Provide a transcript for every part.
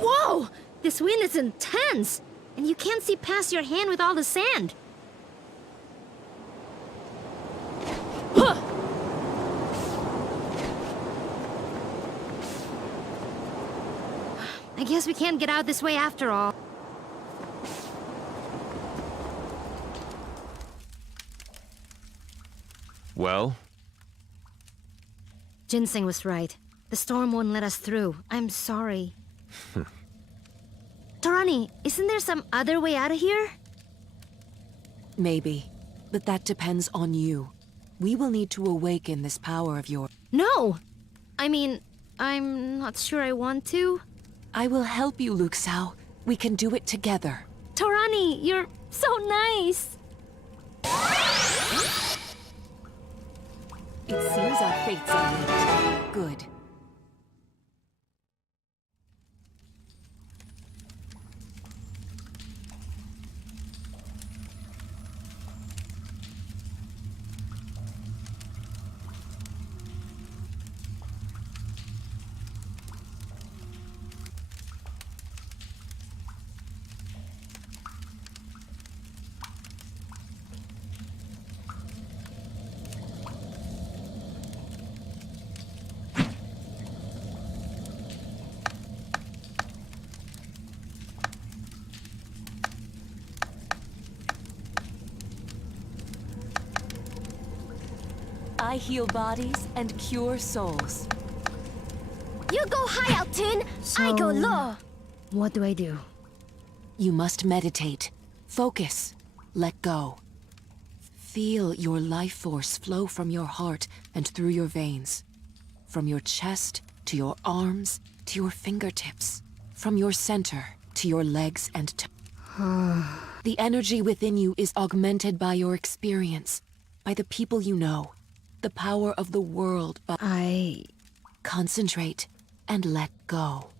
Whoa! This wind is intense! And you can't see past your hand with all the sand. Huh! I guess we can't get out this way after all. Well? Ginseng was right. The storm won't let us through. I'm sorry. Torani, isn't there some other way out of here? Maybe, but that depends on you. We will need to awaken this power of yours. No! I mean, I'm not sure I want to. I will help you, Luxao. We can do it together. Torani, you're so nice! It seems our fates are linked. Good. I heal bodies and cure souls. You go high, Altun! I go low! What do I do? You must meditate. Focus. Let go. Feel your life force flow from your heart and through your veins. From your chest to your arms to your fingertips. From your center to your legs and toes. The energy within you is augmented by your experience, by the people you know, the power of the world. Concentrate and let go.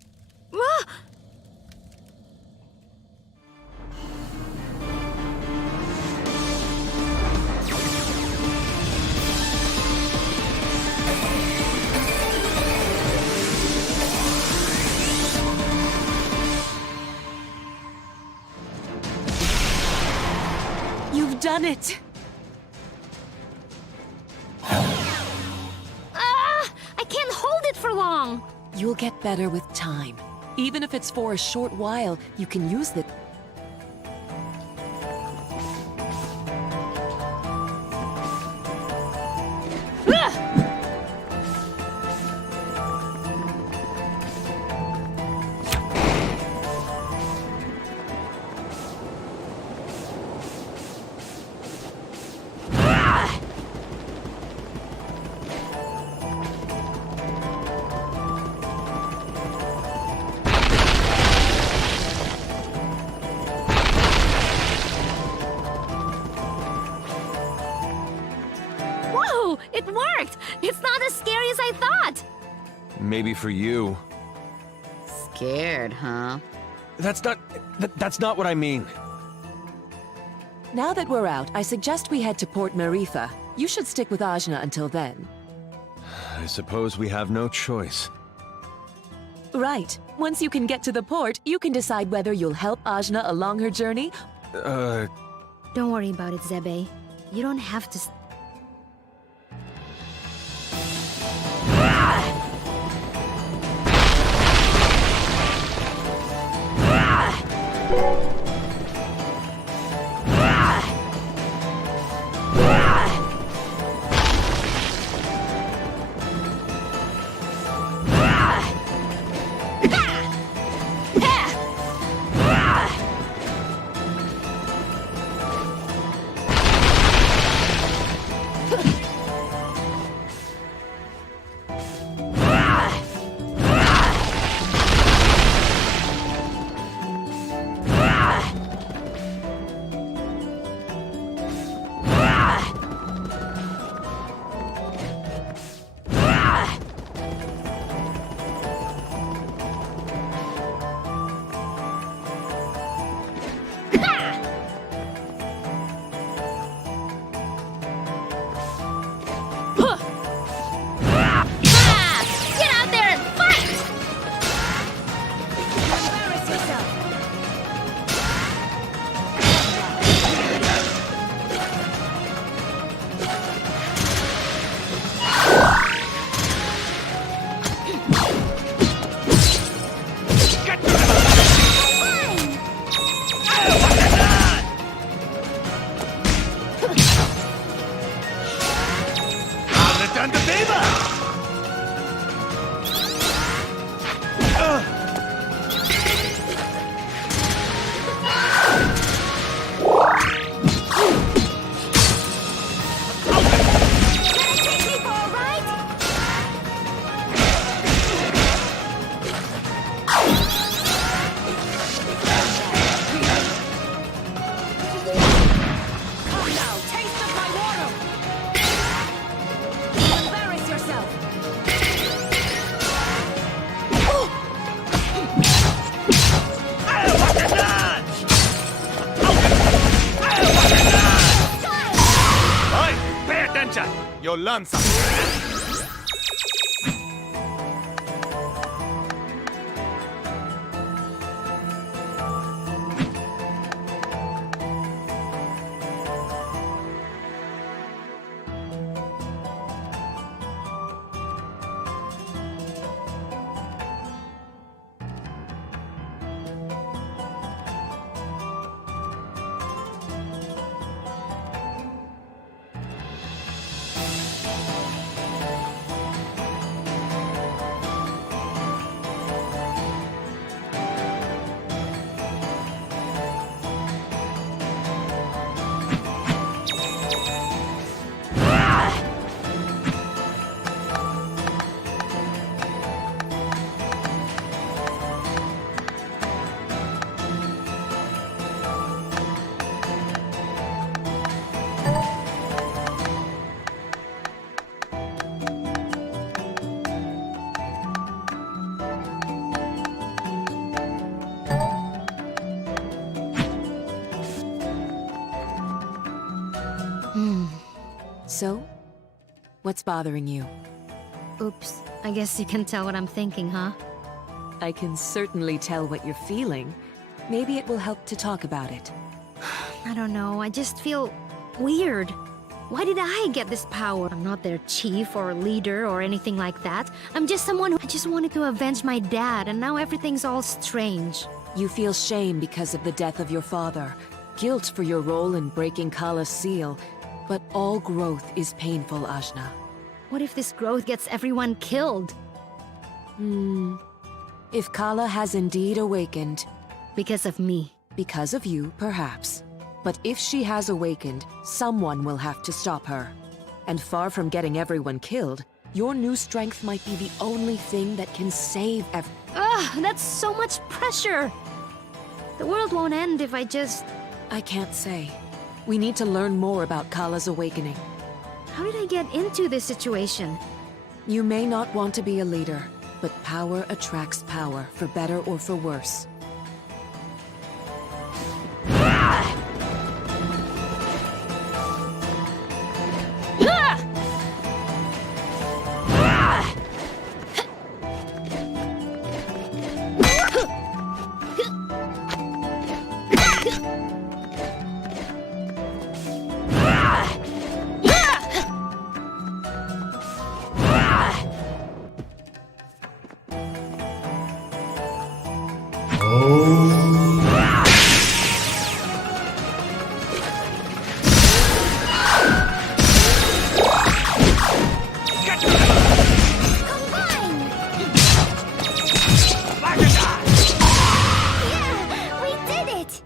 You've done it! I can't hold it for long! You'll get better with time. Even if it's for a short while, you can use it. It worked! It's not as scary as I thought! Maybe for you. Scared, huh? That's not what I mean. Now that we're out, I suggest we head to Port Maritha. You should stick with Ajna until then. I suppose we have no choice. Right. Once you can get to the port, you can decide whether you'll help Ajna along her journey. Don't worry about it, Zebe. You don't have to... Yo lanza. So, what's bothering you? Oops, I guess you can tell what I'm thinking, huh? I can certainly tell what you're feeling. Maybe it will help to talk about it. I don't know, I just feel weird. Why did I get this power? I'm not their chief or leader or anything like that. I'm just someone who I just wanted to avenge my dad, and now everything's all strange. You feel shame because of the death of your father, guilt for your role in breaking Kala's seal, but all growth is painful, Ajna. What if this growth gets everyone killed? If Kala has indeed awakened, Because of me. because of you, perhaps. But if she has awakened, someone will have to stop her. And far from getting everyone killed, your new strength might be the only thing that can save Ugh, that's so much pressure! The world won't end if I just... I can't say. We need to learn more about Kala's awakening. How did I get into this situation? You may not want to be a leader, but power attracts power, for better or for worse. Yeah, we did it!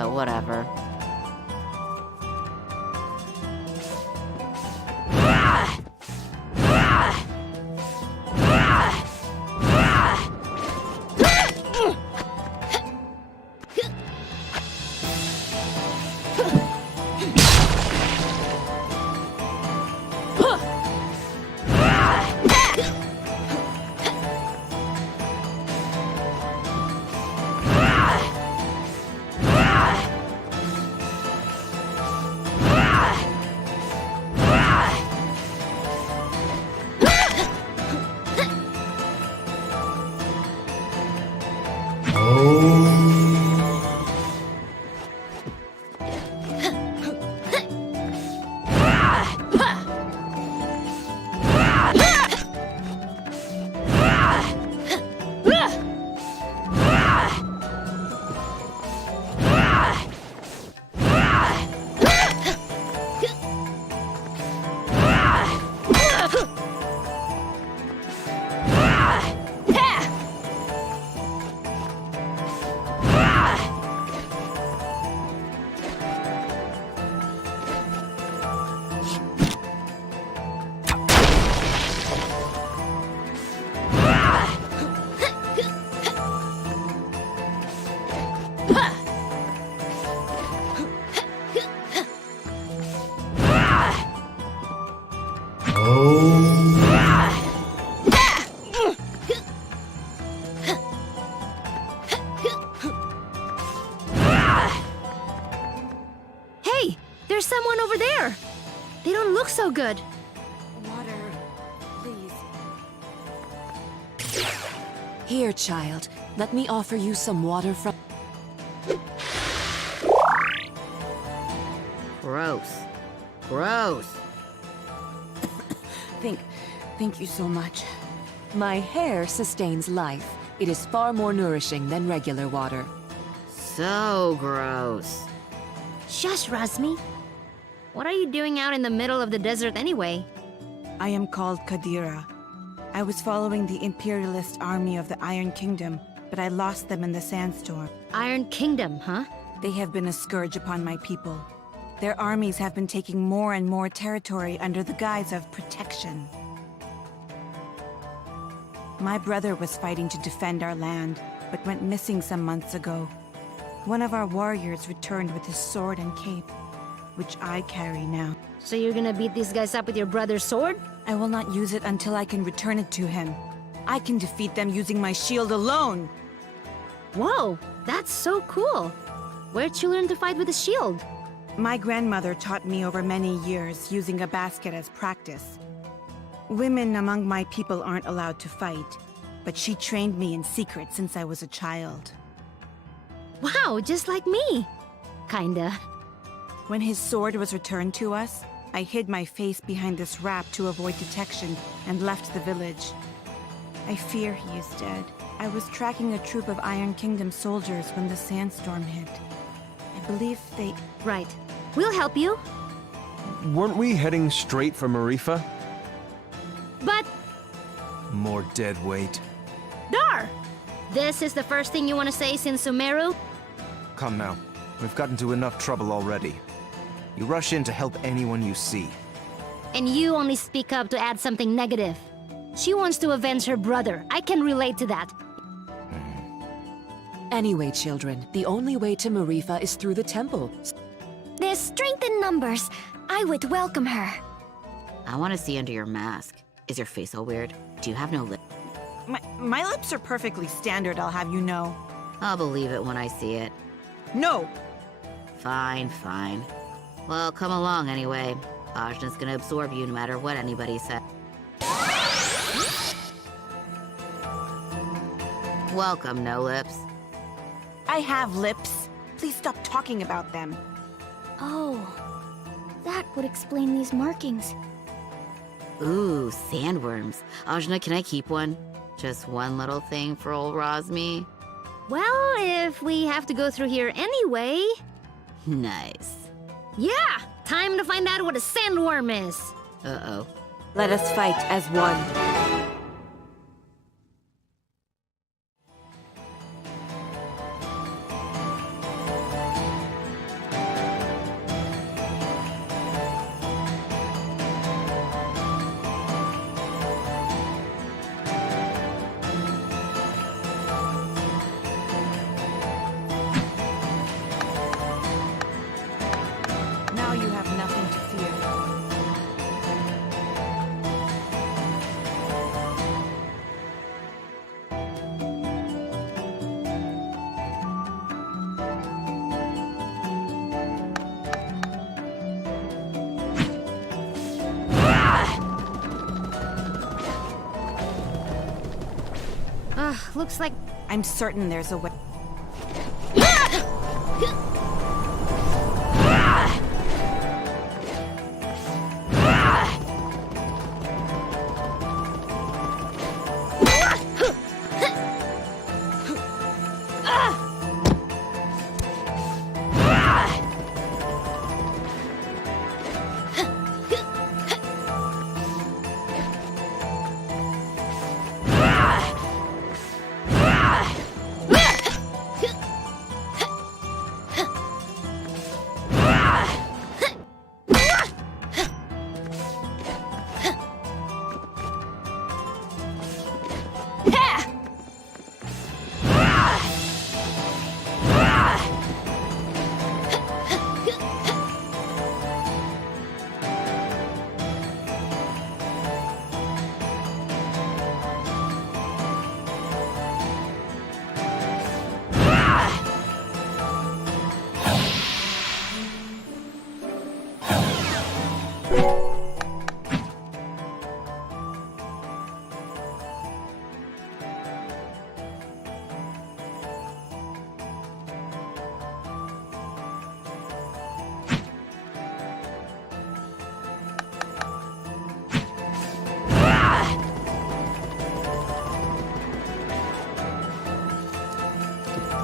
but whatever. Hey, there's someone over there. They don't look so good. Water, please. Here, child. Let me offer you some water from... Gross. Gross. Thank you so much. My hair sustains life. It is far more nourishing than regular water. So gross. Shush, Razmi. What are you doing out in the middle of the desert anyway? I am called Kadira. I was following the imperialist army of the Iron Kingdom, but I lost them in the sandstorm. Iron Kingdom, huh? They have been a scourge upon my people. Their armies have been taking more and more territory under the guise of protection. My brother was fighting to defend our land, but went missing some months ago. One of our warriors returned with his sword and cape, which I carry now. So you're gonna beat these guys up with your brother's sword? I will not use it until I can return it to him. I can defeat them using my shield alone. Whoa, that's so cool. Where'd you learn to fight with a shield? My grandmother taught me over many years, using a basket as practice. Women among my people aren't allowed to fight, but she trained me in secret since I was a child. Wow, just like me. Kinda. When his sword was returned to us, I hid my face behind this wrap to avoid detection and left the village. I fear he is dead. I was tracking a troop of Iron Kingdom soldiers when the sandstorm hit. I believe they... Right. We'll help you. Weren't we heading straight for Marifa? But, More dead weight. Dar! This is the first thing you want to say since Sumeru? Come now. We've gotten into enough trouble already. You rush in to help anyone you see. And you only speak up to add something negative. She wants to avenge her brother. I can relate to that. Anyway, children, the only way to Marifa is through the temple. There's strength in numbers. I would welcome her. I want to see under your mask. Is your face all weird? Do you have no lip? My lips are perfectly standard, I'll have you know. I'll believe it when I see it. No! Fine, fine. Well, come along anyway. Ajna's gonna absorb you no matter what anybody says. Welcome, No Lips. I have lips. Please stop talking about them. Oh, that would explain these markings. Ooh, sandworms. Ajna, can I keep one? Just one little thing for old Razmi? Well, if we have to go through here anyway... Nice. Yeah! Time to find out what a sandworm is! Uh-oh. Let us fight as one. looks like... I'm certain there's a way.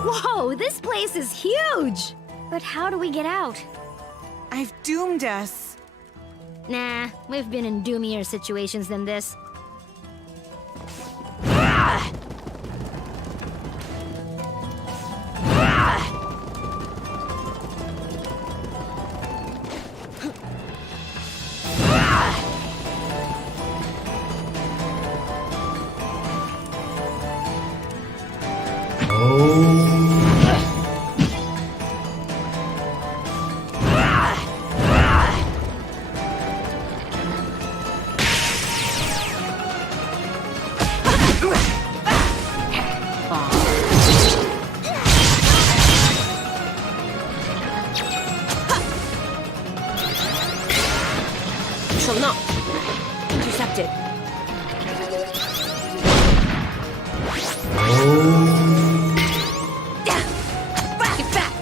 Whoa, this place is huge! But how do we get out? I've doomed us. Nah, we've been in doomier situations than this. Shall not. Intercepted. Get back!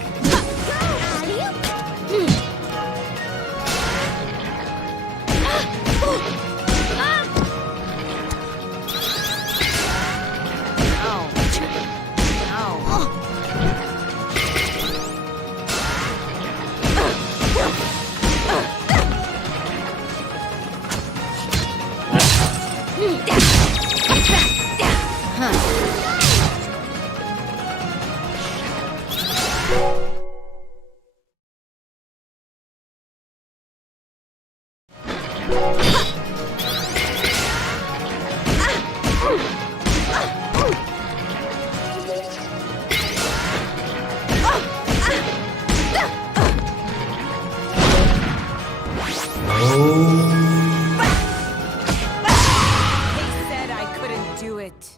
They said I couldn't do it.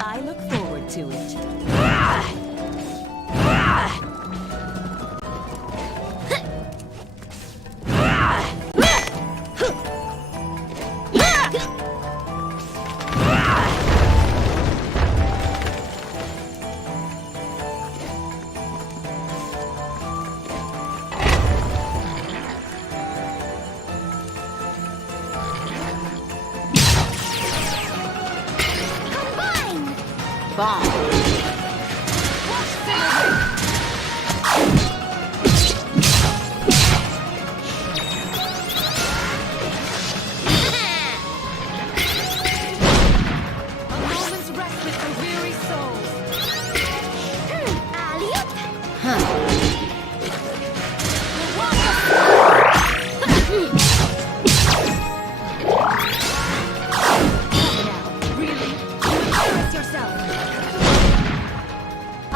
I look forward to it. Bomb.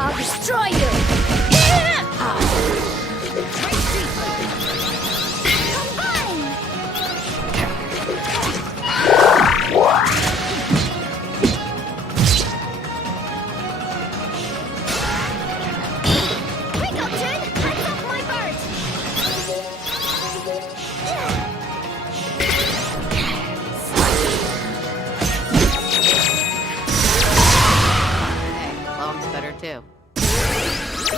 I'll destroy you! Combine! Go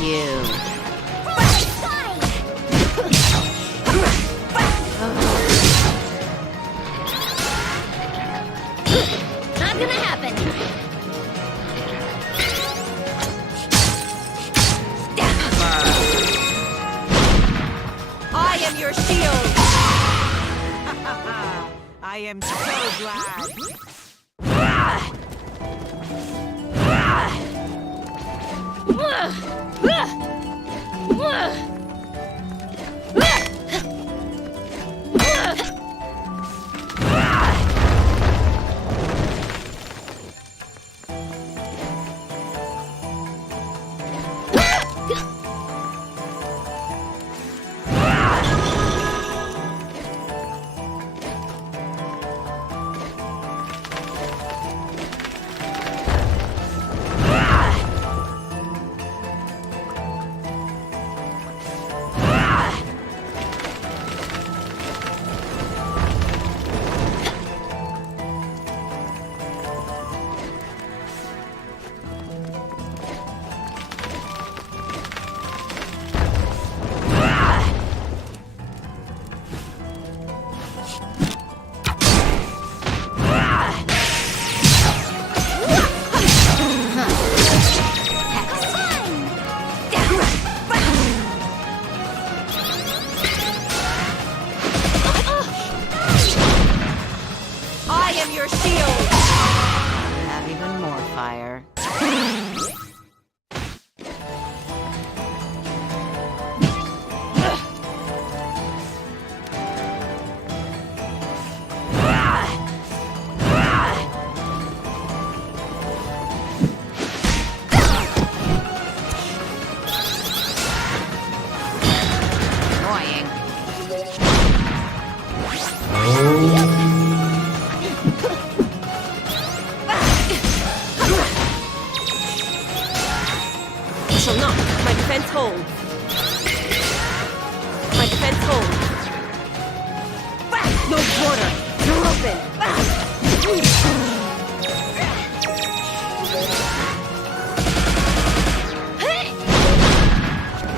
you. Not gonna happen. I am your shield! I am so glad. I am your shield! You have even more fire. Annoying. Shall not. My defense holds. My defense holds. No quarter. You're open.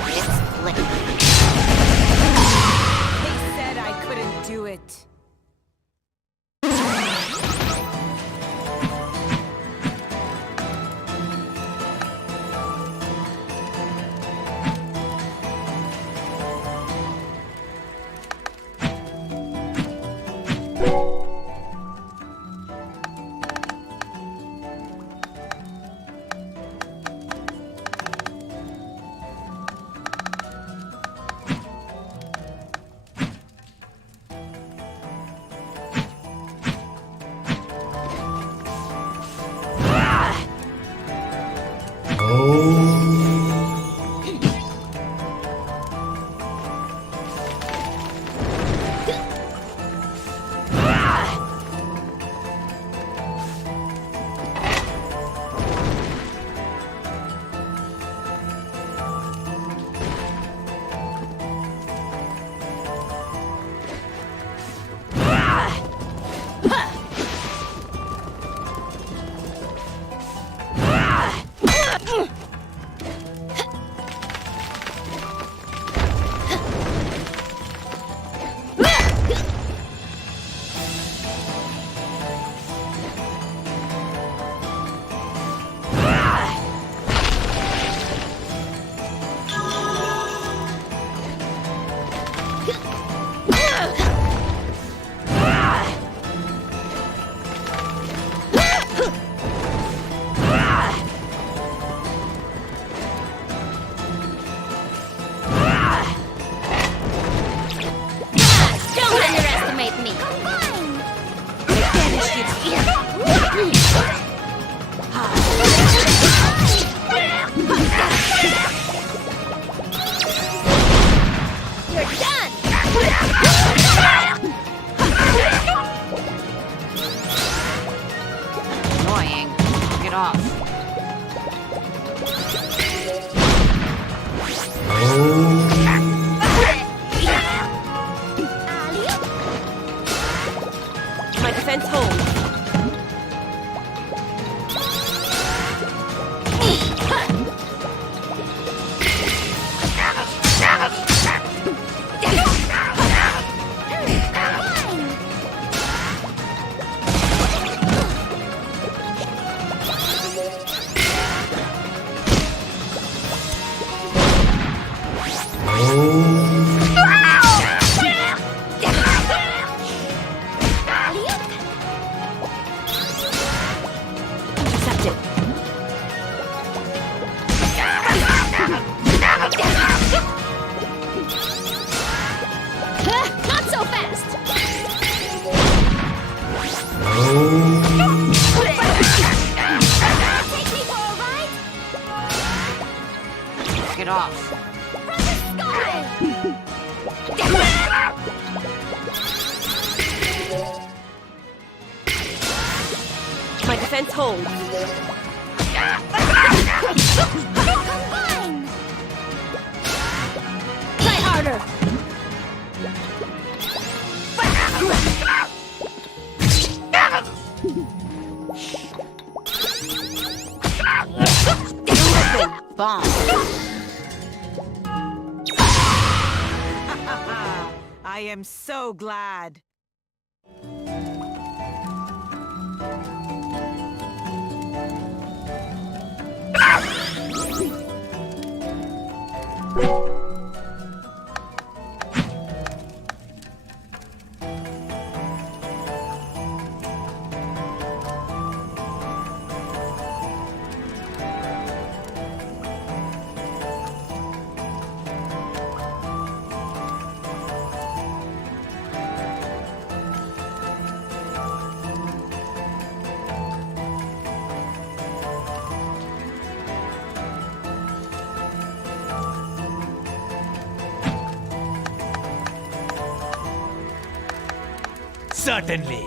It's lit. They said I couldn't do it. off. My defense holds. Intercepted. Not so fast! Take me for a ride? Get off. From the sky! My defense holds. Combine! Try harder! Bomb. I am so glad. Certainly.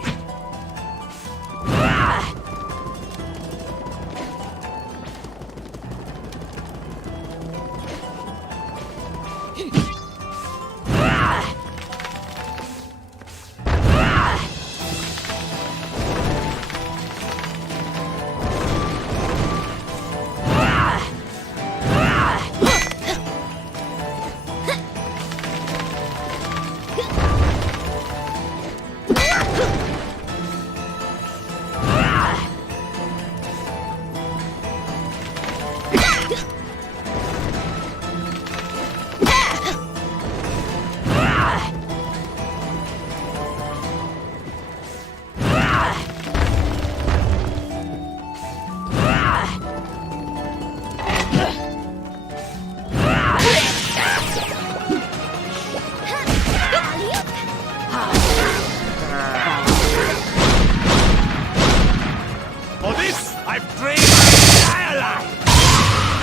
For this, I've trained my entire life.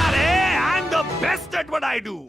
Arey, I'm the best at what I do.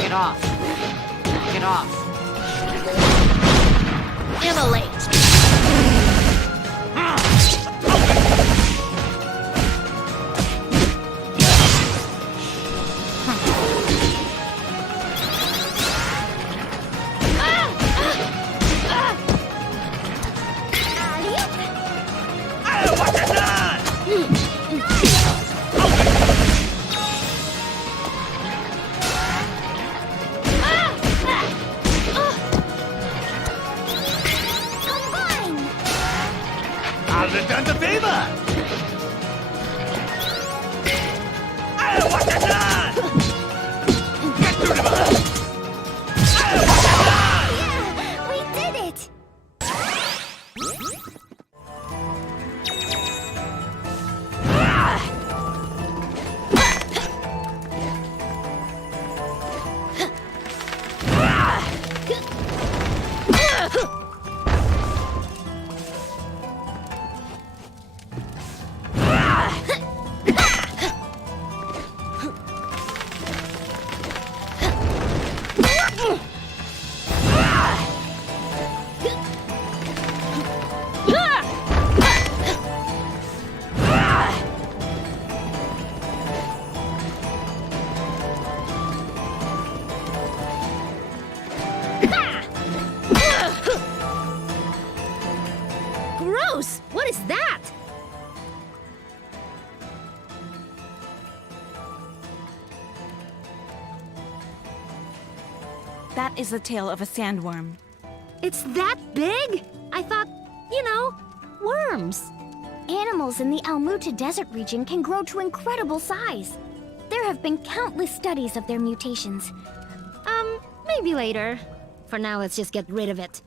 Get off. Get off. Immolate! Combine! I'll return the favor! Oh, what a run! Get to the river! Oh, what a run! Yeah, we did it! Gross! What is that? That is the tail of a sandworm. It's that big? I thought, you know, worms. Animals in the Almuta Desert region can grow to incredible size. There have been countless studies of their mutations. Maybe later. For now, let's just get rid of it.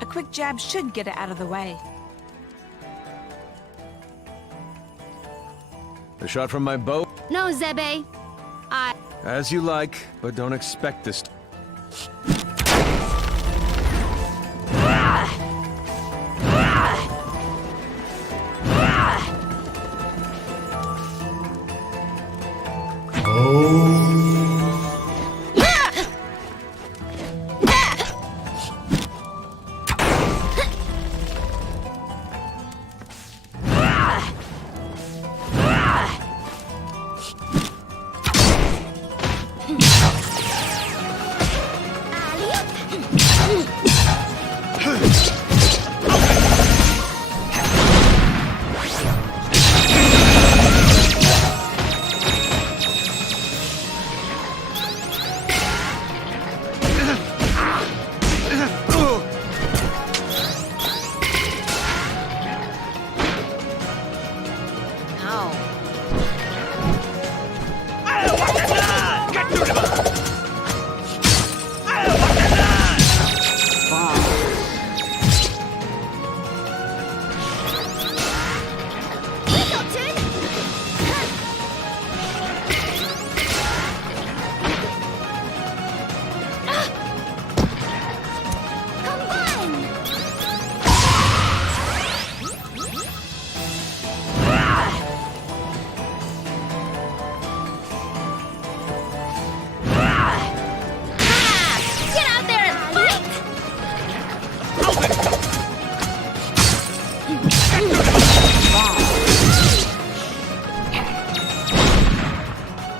A quick jab should get it out of the way. A shot from my bow? No, Zebe. As you like, but don't expect this.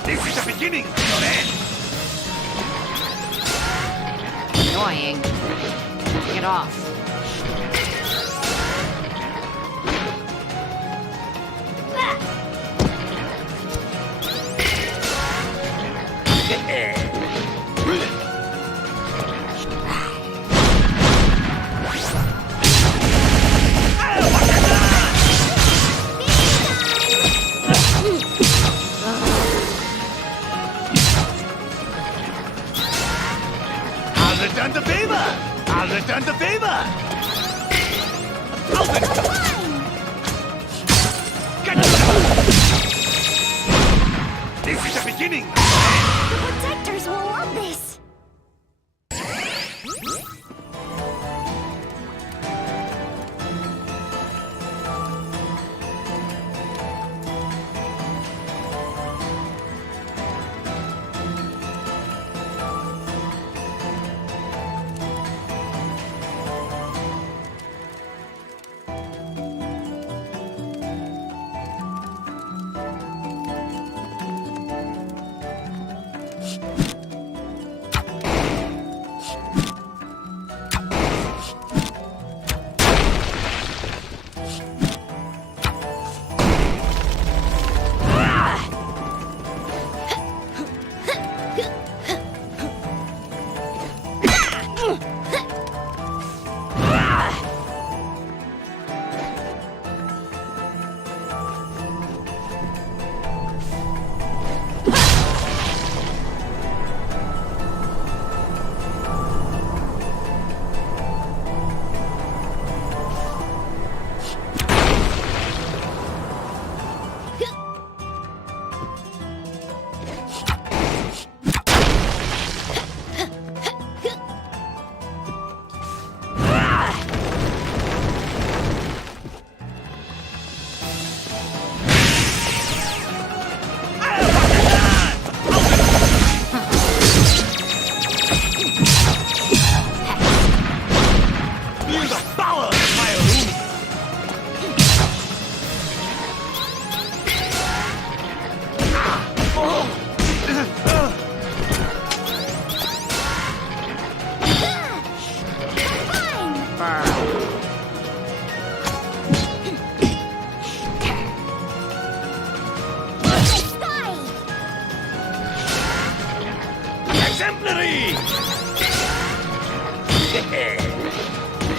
This is the beginning, not end! Annoying. Get off. I'll return the favor! I'll return the favor! Get to the This is the beginning! The protectors will love this!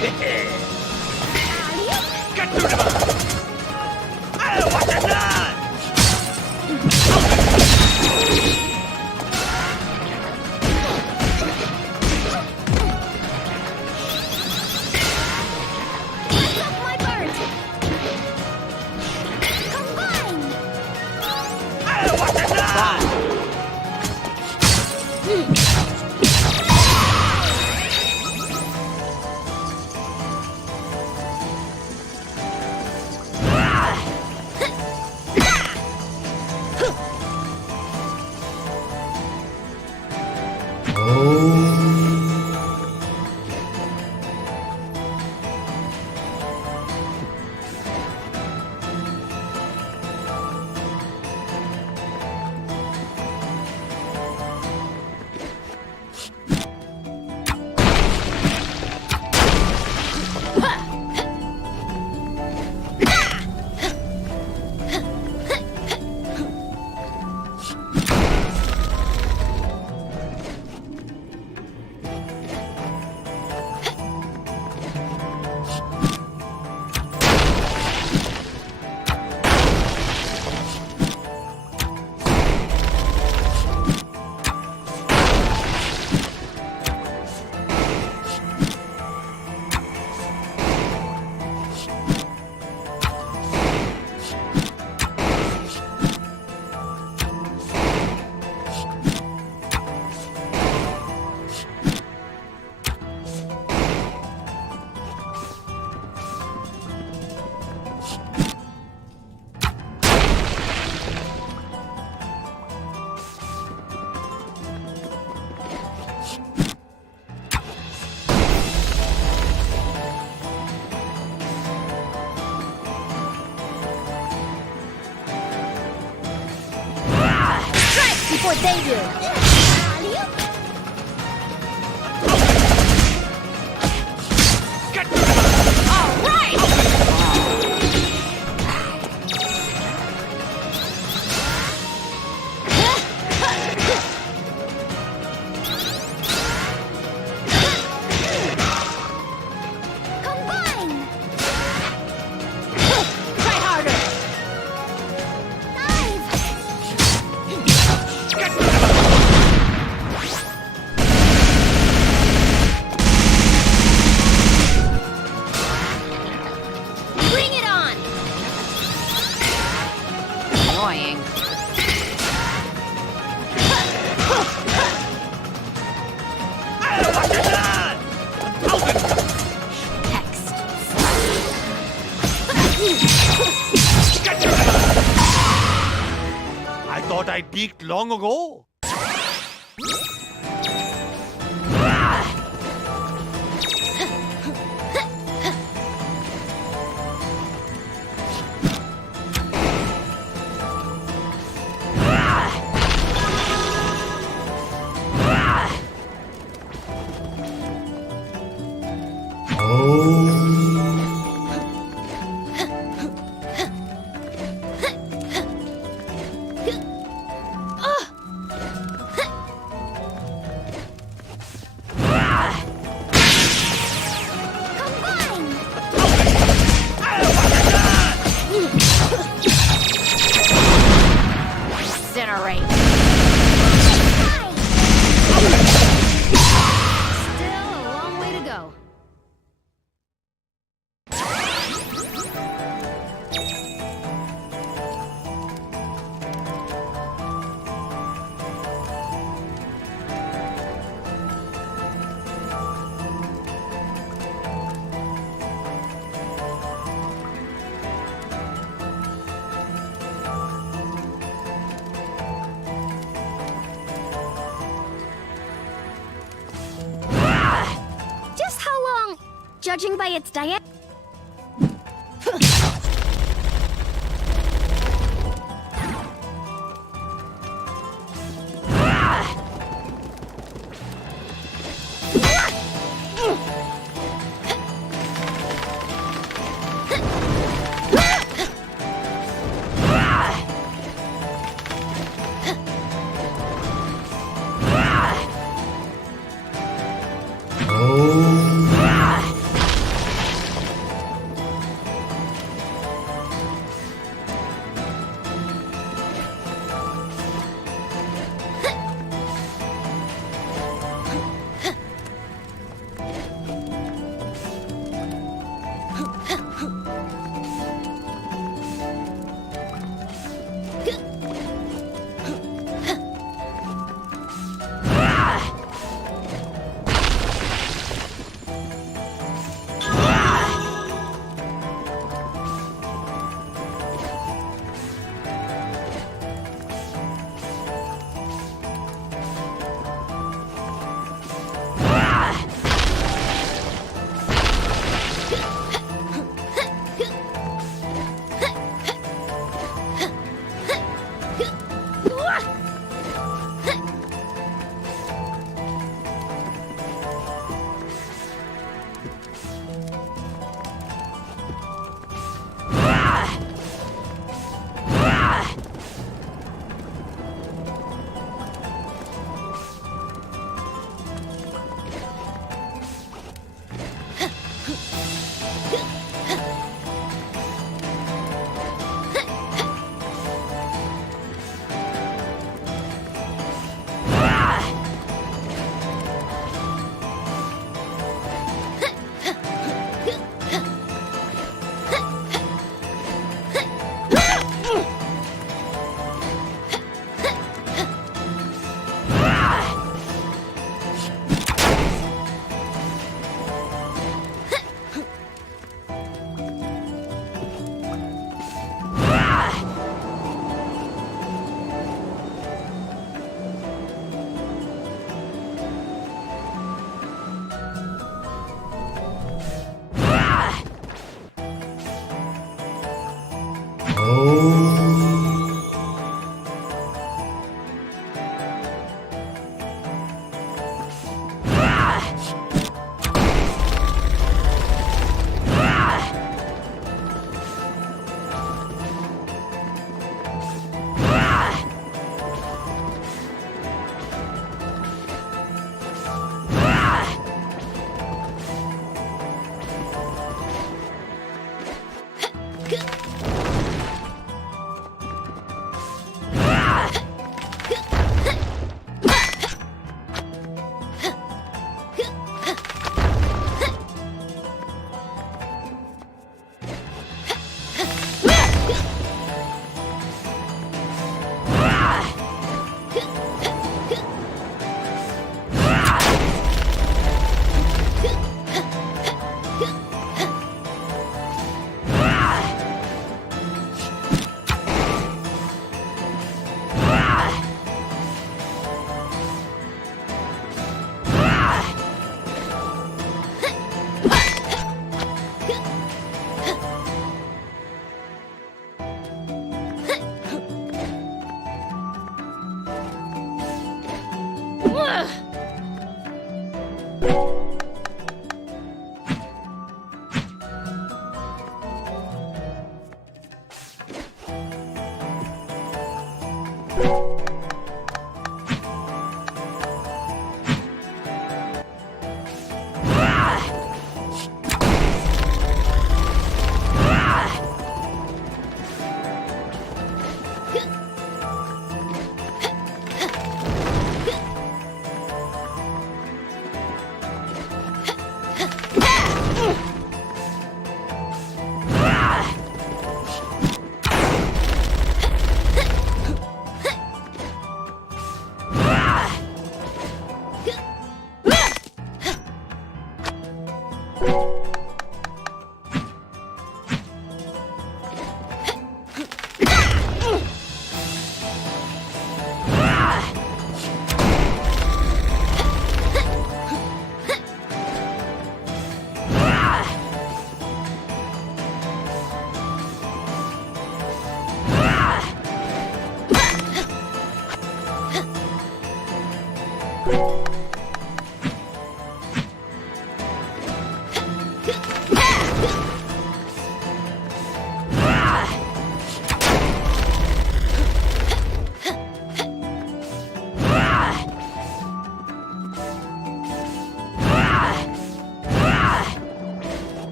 Get to the Oh, what the blood! Light up my bird! Combine! Oh, what the blood! Before they do! Get to the All right! Combine! Try harder! Dive! Get to the Bring it on! Annoying. Oh, what the blood! Text. Get to the I thought I peaked long ago. Combine! Incinerate. Still a long way to go. Just how long? Judging by its diameter.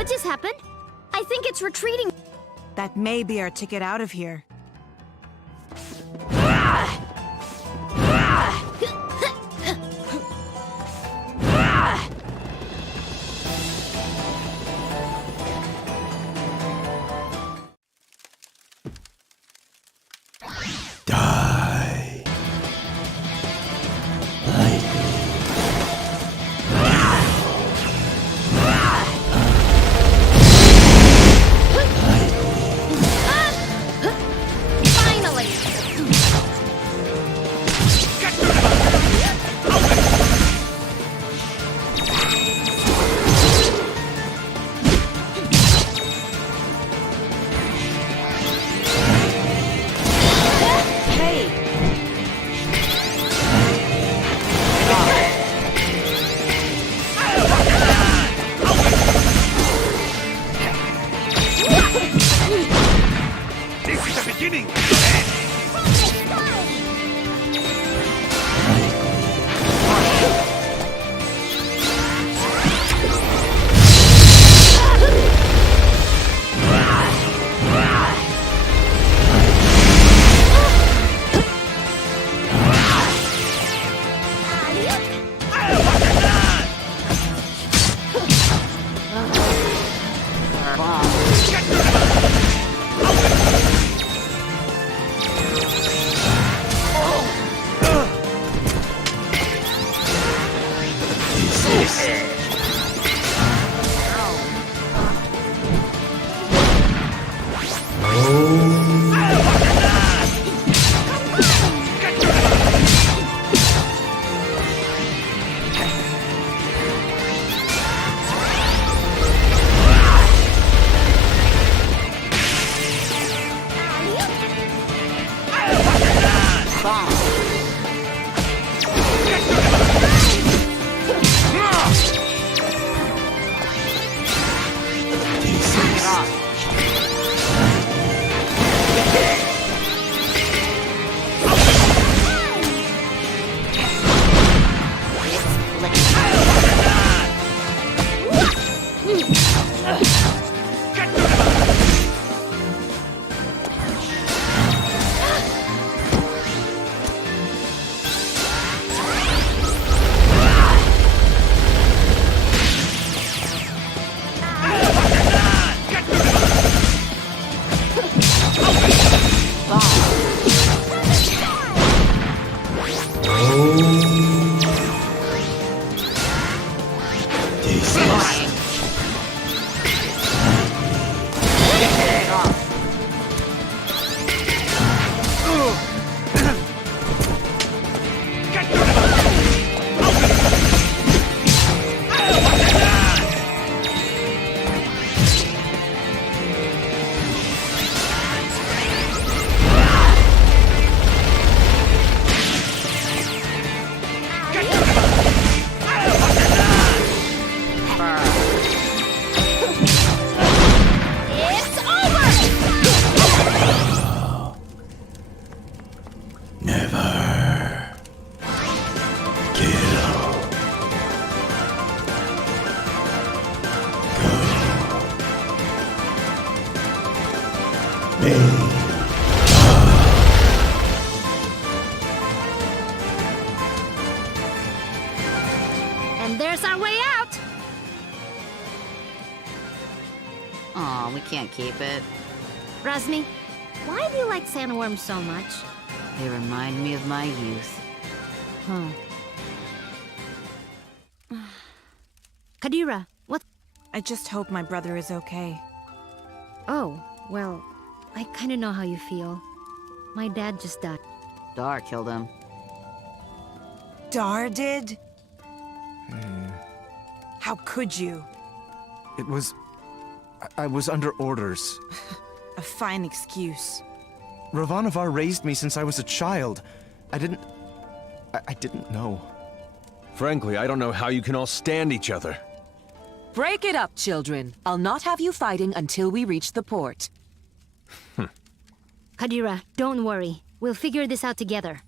What just happened? I think it's retreating. That may be our ticket out of here. Finally! This is the beginning! keep it. Razmi, why do you like sandworms so much? They remind me of my youth. Huh. Kadira, what? I just hope my brother is okay. Oh, well, I kinda know how you feel. My dad just died. Dar killed him. Dar did? How could you? It was... I was under orders. A fine excuse. Ravanavar raised me since I was a child. I didn't know. Frankly, I don't know how you can all stand each other. Break it up, children. I'll not have you fighting until we reach the port. Kadira, don't worry. We'll figure this out together.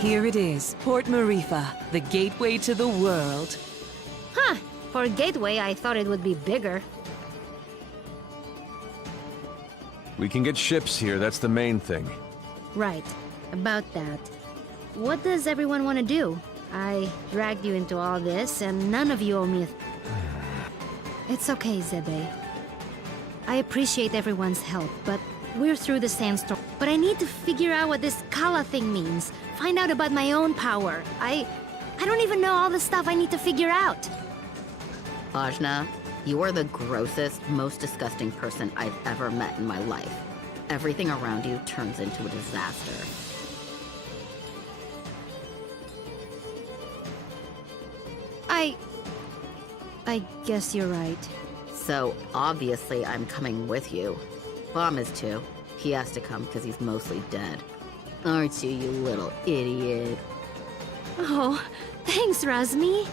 Here it is, Port Marifa, the gateway to the world. Huh. For a gateway, I thought it would be bigger. We can get ships here, that's the main thing. Right. About that. What does everyone want to do? I dragged you into all this, and none of you owe me a... It's okay, Zebe. I appreciate everyone's help, but we're through the sandstorm. But I need to figure out what this Kala thing means. Find out about my own power. I don't even know all the stuff I need to figure out. Ajna, you are the grossest, most disgusting person I've ever met in my life. Everything around you turns into a disaster. I guess you're right. So, obviously, I'm coming with you. Bomb is too. He has to come because he's mostly dead. Aren't you, you little idiot? Oh, thanks, Razmi.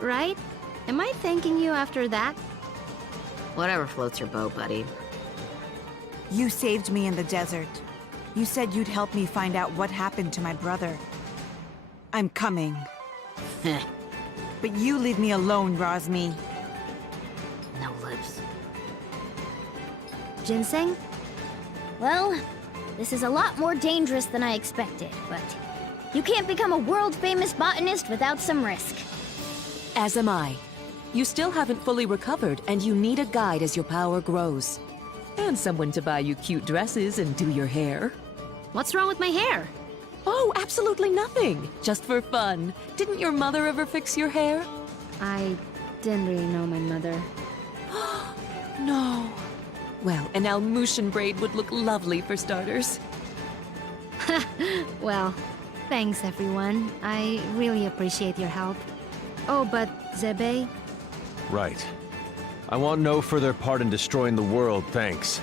Right? Am I thanking you after that? Whatever floats your boat, buddy. You saved me in the desert. You said you'd help me find out what happened to my brother. I'm coming. Heh. But you leave me alone, Razmi. No lips. Ginseng? Well, this is a lot more dangerous than I expected, but you can't become a world-famous botanist without some risk. As am I. You still haven't fully recovered, and you need a guide as your power grows. And someone to buy you cute dresses and do your hair. What's wrong with my hair? Oh, absolutely nothing. Just for fun. Didn't your mother ever fix your hair? I didn't really know my mother. No. Well, an Almutian braid would look lovely for starters. Well, thanks everyone. I really appreciate your help. Oh, but Zebe? Right. I want no further part in destroying the world, thanks.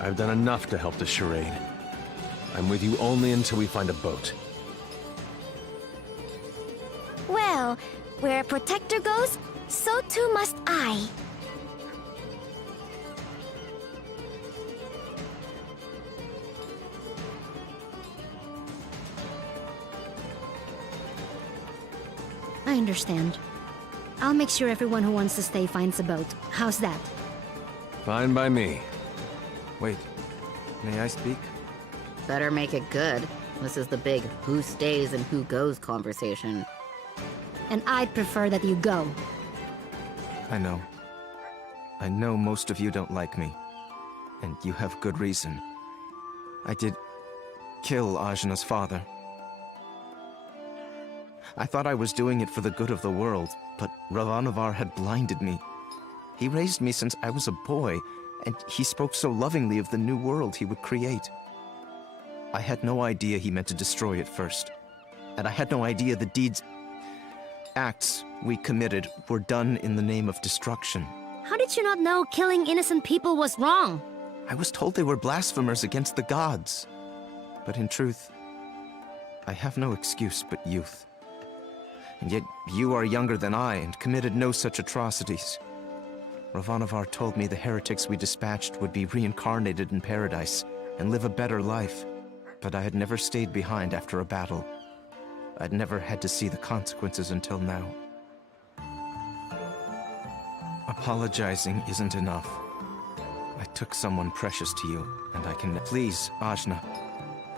I've done enough to help the charade. I'm with you only until we find a boat. Well, where a protector goes, so too must I. I understand. I'll make sure everyone who wants to stay finds a boat. How's that? Fine by me. Wait, may I speak? Better make it good. This is the big who stays and who goes conversation. And I'd prefer that you go. I know. I know most of you don't like me. And you have good reason. I did kill Ajna's father. I thought I was doing it for the good of the world, but Ravanavar had blinded me. He raised me since I was a boy, and he spoke so lovingly of the new world he would create. I had no idea he meant to destroy it first. And I had no idea the acts we committed were done in the name of destruction. How did you not know killing innocent people was wrong? I was told they were blasphemers against the gods. But in truth, I have no excuse but youth. And yet you are younger than I and committed no such atrocities. Ravanavar told me the heretics we dispatched would be reincarnated in paradise and live a better life. But I had never stayed behind after a battle. I'd never had to see the consequences until now. Apologizing isn't enough. I took someone precious to you, and I can... Please, Ajna,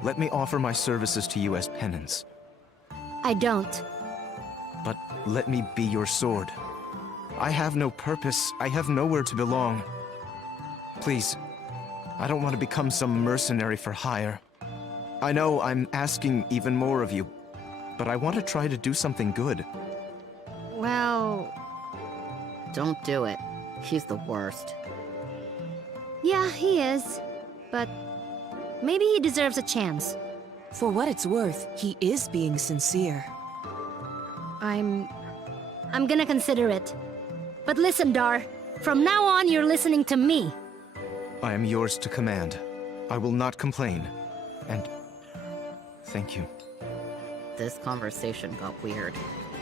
let me offer my services to you as penance. I don't. But let me be your sword. I have no purpose. I have nowhere to belong. Please, I don't want to become some mercenary for hire. I know I'm asking even more of you, but I want to try to do something good. Well... Don't do it. He's the worst. Yeah, he is. But maybe he deserves a chance. For what it's worth, he is being sincere. I'm gonna consider it. But listen, Dar. From now on, you're listening to me. I am yours to command. I will not complain. And thank you. This conversation got weird.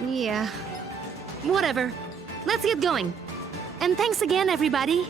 Yeah. Whatever. Let's get going. And thanks again, everybody.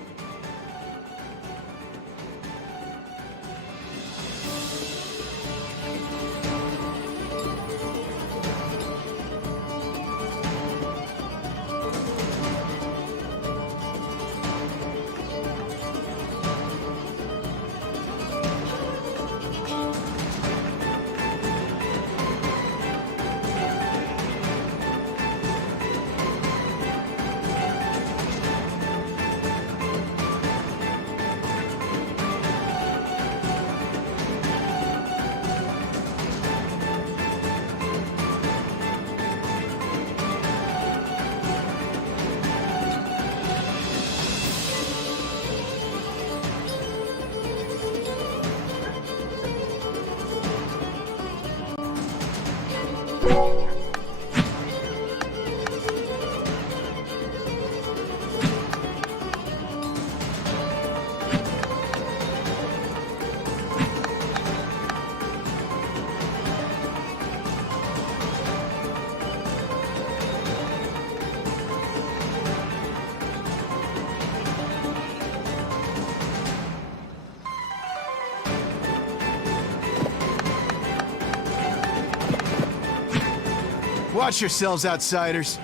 Watch yourselves, outsiders.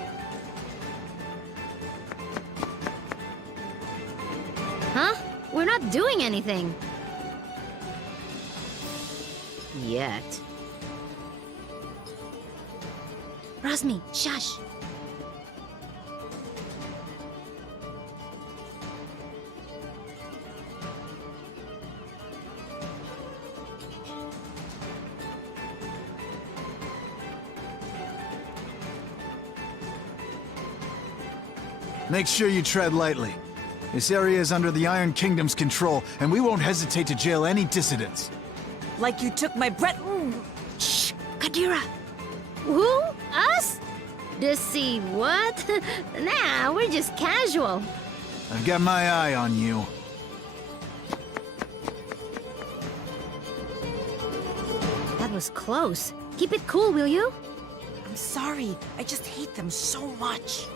Huh? We're not doing anything. Yet. Rasmi, shush. Make sure you tread lightly. This area is under the Iron Kingdom's control, and we won't hesitate to jail any dissidents. Like you took my breath. Shh, Kadira. Who? Us? Deceive what? Nah, we're just casual. I've got my eye on you. That was close. Keep it cool, will you? I'm sorry. I just hate them so much.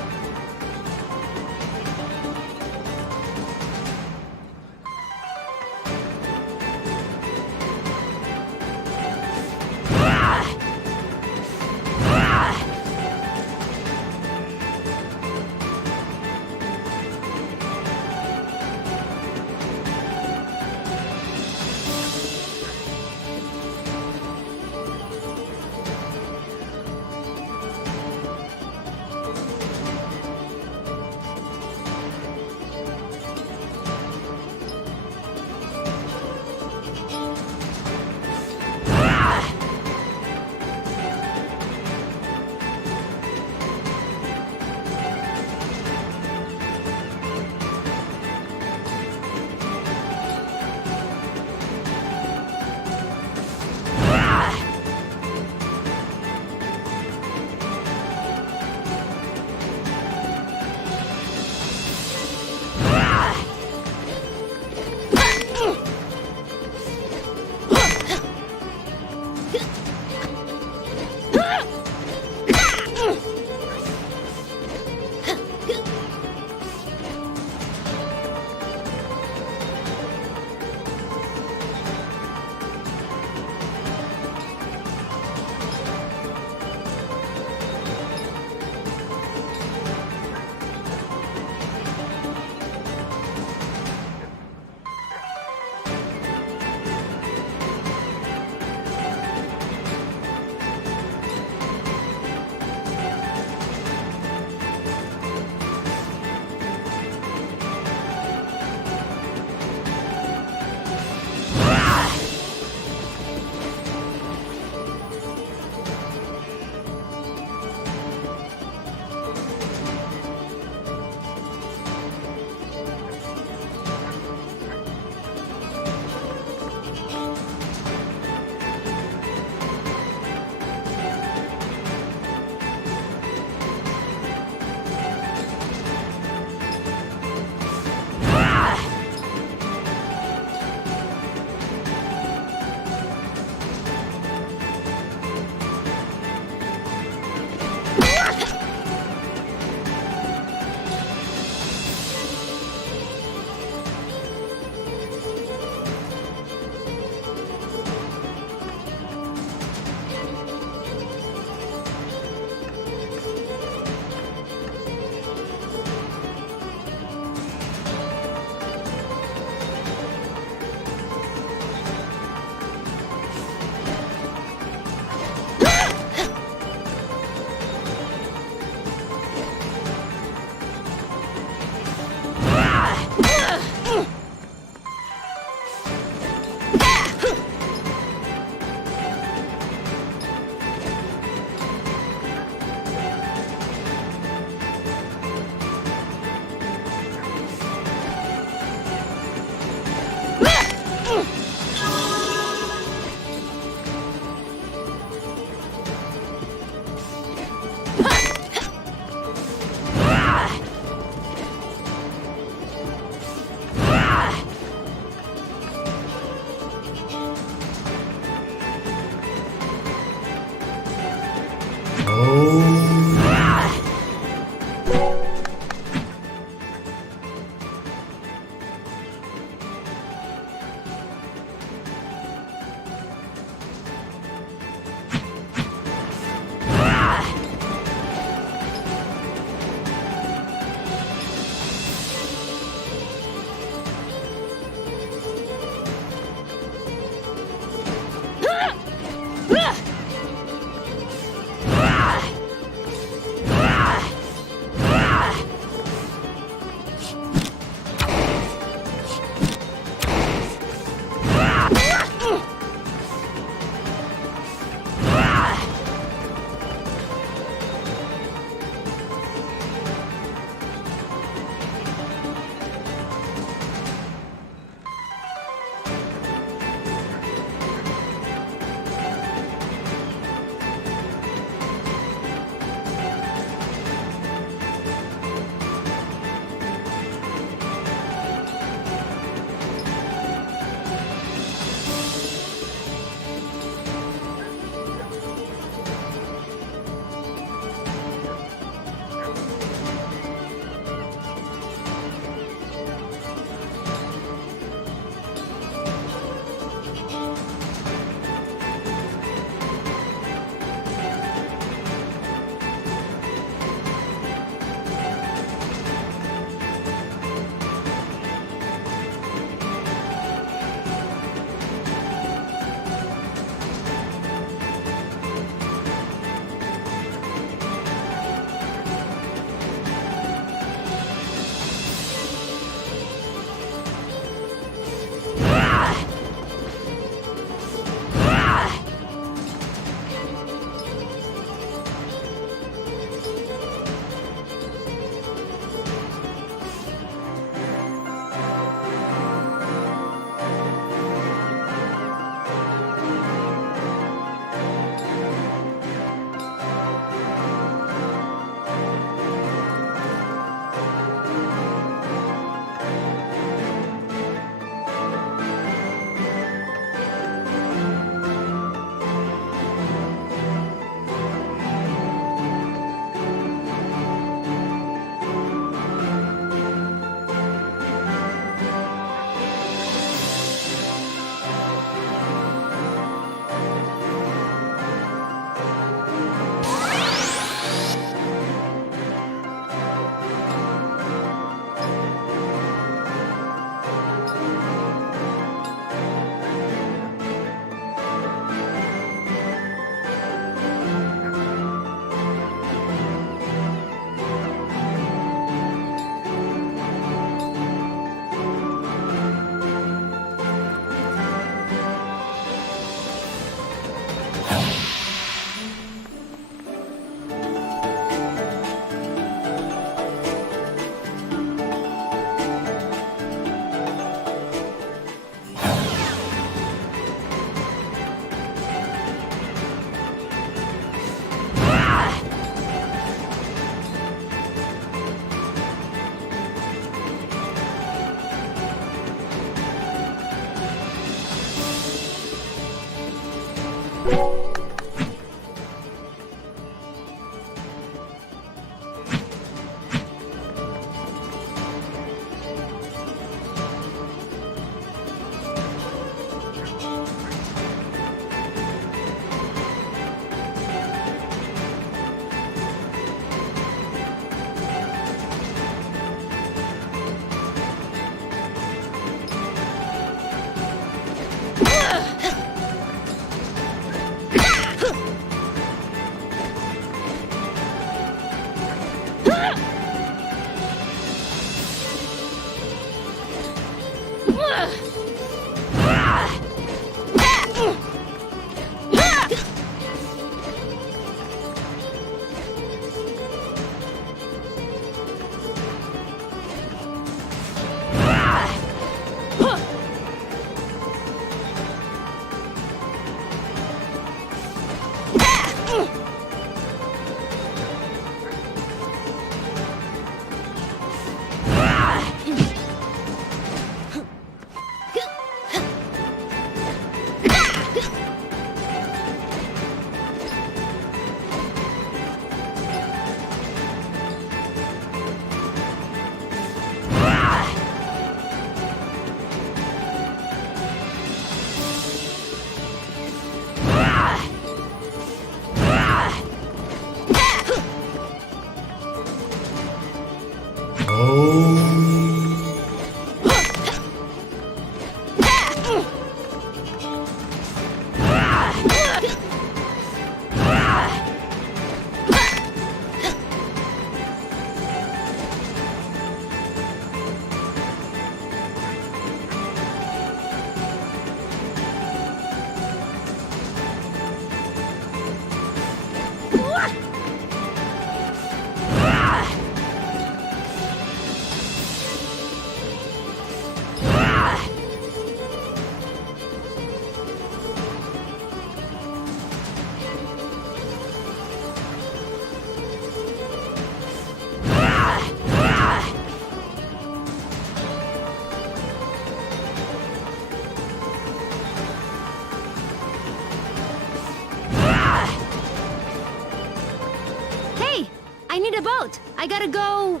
Hey, I need a boat. I gotta go.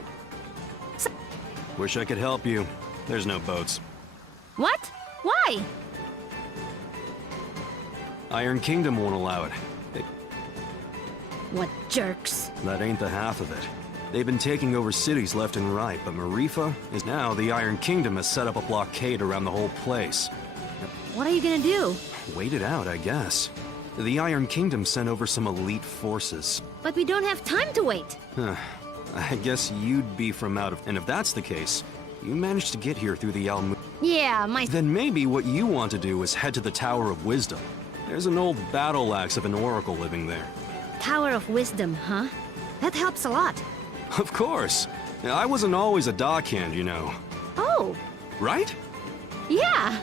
Wish I could help you. There's no boats. What? Why? Iron Kingdom won't allow it. What jerks. That ain't the half of it. They've been taking over cities left and right, but Marifa is now the Iron Kingdom has set up a blockade around the whole place. What are you gonna do? Wait it out, I guess. The Iron Kingdom sent over some elite forces. But we don't have time to wait. I guess you'd be from out of... And if that's the case, you managed to get here through the Almu... Yeah, Then maybe what you want to do is head to the Tower of Wisdom. There's an old battle axe of an oracle living there. Tower of Wisdom, huh? That helps a lot. Of course. I wasn't always a dockhand, you know. Oh, Right? yeah.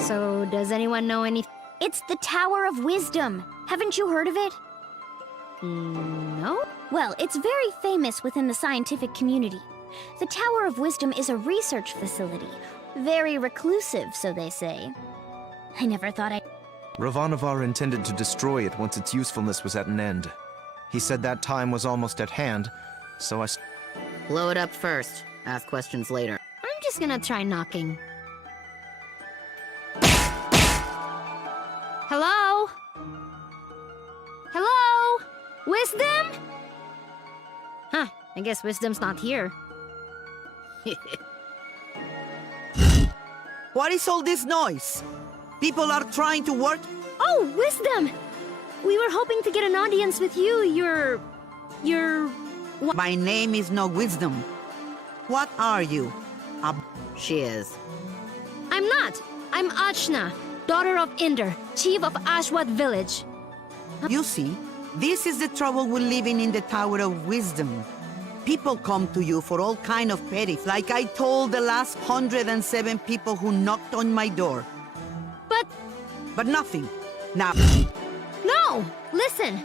So, does anyone know any... It's the Tower of Wisdom. Haven't you heard of it? No? Well, it's very famous within the scientific community. The Tower of Wisdom is a research facility. Very reclusive, so they say. I never thought Ravanavar intended to destroy it once its usefulness was at an end. He said that time was almost at hand, so Blow it up first. Ask questions later. I'm just gonna try knocking. Hello? Hello? Wisdom? Huh, I guess Wisdom's not here. What is all this noise? People are trying to work? Oh, Wisdom! We were hoping to get an audience with you. You're... My name is no Wisdom. What are you? She is. I'm not. I'm Achna, daughter of Inder, chief of Ashwat village. You see, this is the trouble with living in the Tower of Wisdom. People come to you for all kind of petty, like I told the last 107 people who knocked on my door. But nothing. Now... No! Listen!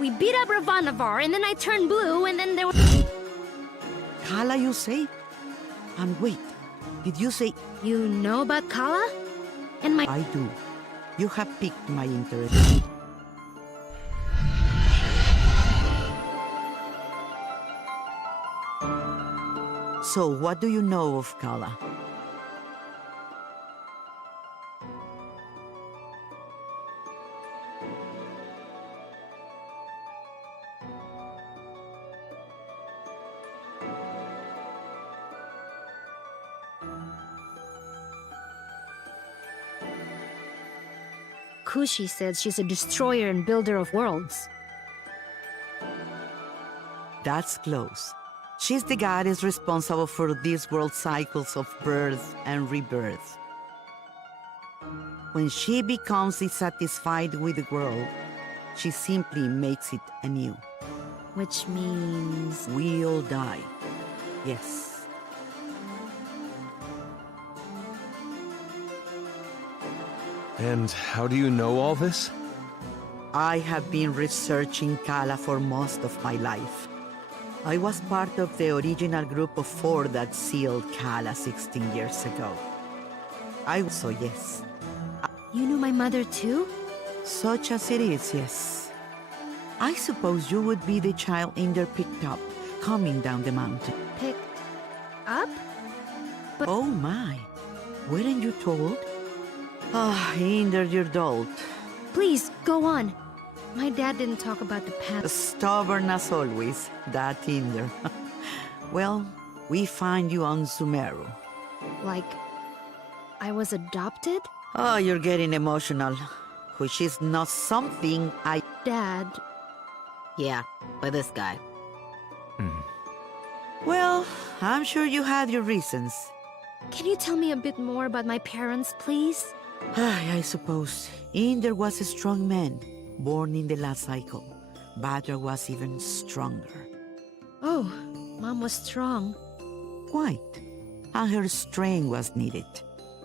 We beat up Ravanavar, and then I turned blue, and then there was... Kala, you say? And wait, did you say... You know about Kala? And my... I do. You have piqued my interest. So, what do you know of Kala? Kushi said she's a destroyer and builder of worlds. That's close. She's the goddess responsible for these world cycles of birth and rebirth. When she becomes dissatisfied with the world, she simply makes it anew. Which means... We all die. Yes. And how do you know all this? I have been researching Kala for most of my life. I was part of the original group of 4 that sealed Kala 16 years ago. So yes. You knew my mother too? Such as it is, yes. I suppose you would be the child Inder picked up, coming down the mountain. Picked up? But oh my. Weren't you told? Ah, Inder, you're dolt. please, go on. My dad didn't talk about the past. Stubborn as always, that Inder. Well, we find you on Sumeru. Like, I was adopted? Oh, you're getting emotional. Which is not something I... Dad. Yeah, by this guy. Well, I'm sure you had your reasons. Can you tell me a bit more about my parents, please? I suppose. Inder was a strong man, born in the last cycle. Badra was even stronger. Oh, Mom was strong. Quite. And her strength was needed.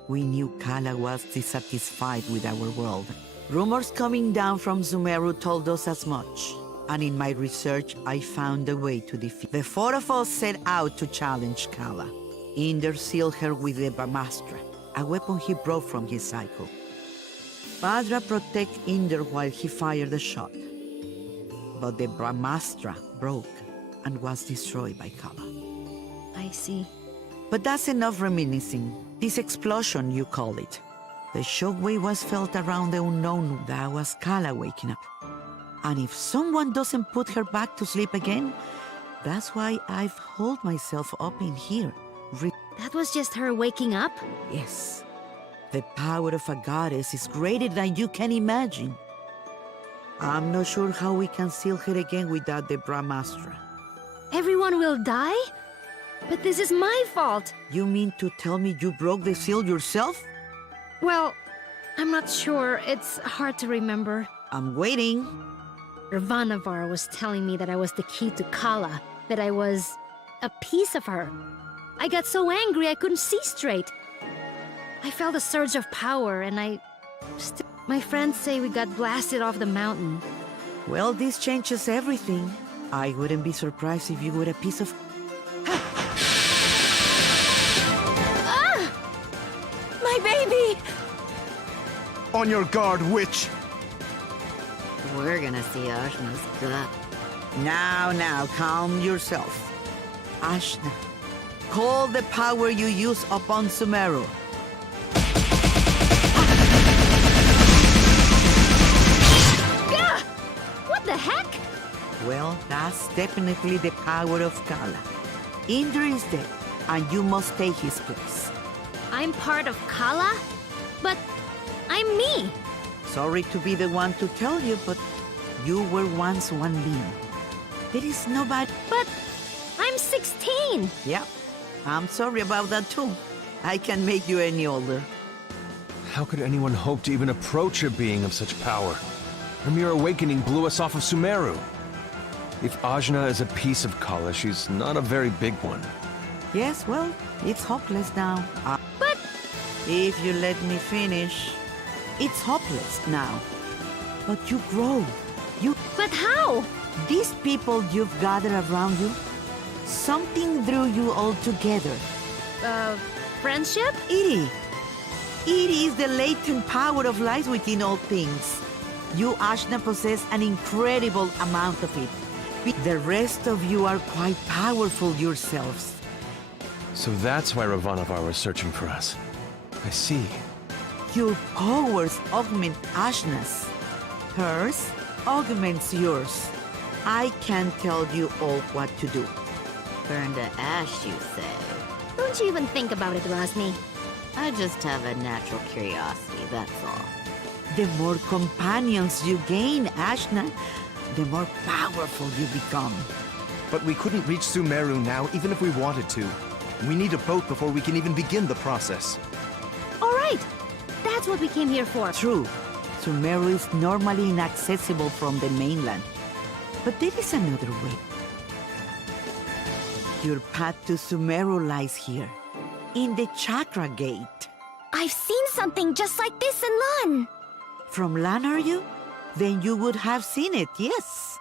We knew Kala was dissatisfied with our world. Rumors coming down from Sumeru told us as much. And in my research, I found a way to defeat. The 4 of us set out to challenge Kala. Inder sealed her with the Brahmastra, a weapon he brought from his cycle. Badra protected Inder while he fired the shot. But the Brahmastra broke and was destroyed by Kala. I see. But that's enough reminiscing. This explosion, you call it. The shockwave was felt around the unknown. That was Kala waking up. And if someone doesn't put her back to sleep again, that's why I've holed myself up in here. That was just her waking up? Yes. The power of a goddess is greater than you can imagine. I'm not sure how we can seal her again without the Brahmastra. Everyone will die? But this is my fault. You mean to tell me you broke the seal yourself? Well, I'm not sure. It's hard to remember. I'm waiting. Ravanavar was telling me that I was the key to Kala, that I was a piece of her. I got so angry I couldn't see straight. I felt a surge of power and my friends say we got blasted off the mountain. Well, this changes everything. I wouldn't be surprised if you were a piece of... Ah! My baby! On your guard, witch! We're gonna see Ashna's gut. Now, calm yourself. Ashna, call the power you use upon Sumeru. Gah! What the heck? Well, that's definitely the power of Kala. Inder is dead, and you must take his place. I'm part of Kala? But I'm me. Sorry to be the one to tell you, but you were once one being. There is nobody... But I'm 16. Yep, I'm sorry about that too. I can make you any older. How could anyone hope to even approach a being of such power? Her mere awakening blew us off of Sumeru. If Ajna is a piece of Kala, she's not a very big one. Yes, well, it's hopeless now. But... If you let me finish... It's hopeless now. But you grow. But how? These people you've gathered around you, something drew you all together. Friendship? It is the latent power of life within all things. You, Ashna, possess an incredible amount of it. The rest of you are quite powerful yourselves. So that's why Ravanavar was searching for us. I see. Your powers augment Ashna's. Hers augments yours. I can't tell you all what to do. Burn to ash, you say? Don't you even think about it, Rosmi. I just have a natural curiosity, that's all. The more companions you gain, Ashna, the more powerful you become. But we couldn't reach Sumeru now, even if we wanted to. We need a boat before we can even begin the process. All right, that's what we came here for. True, Sumeru is normally inaccessible from the mainland. But there is another way. Your path to Sumeru lies here, in the Chakra Gate. I've seen something just like this in Lan. From Lan, are you? Then you would have seen it, yes.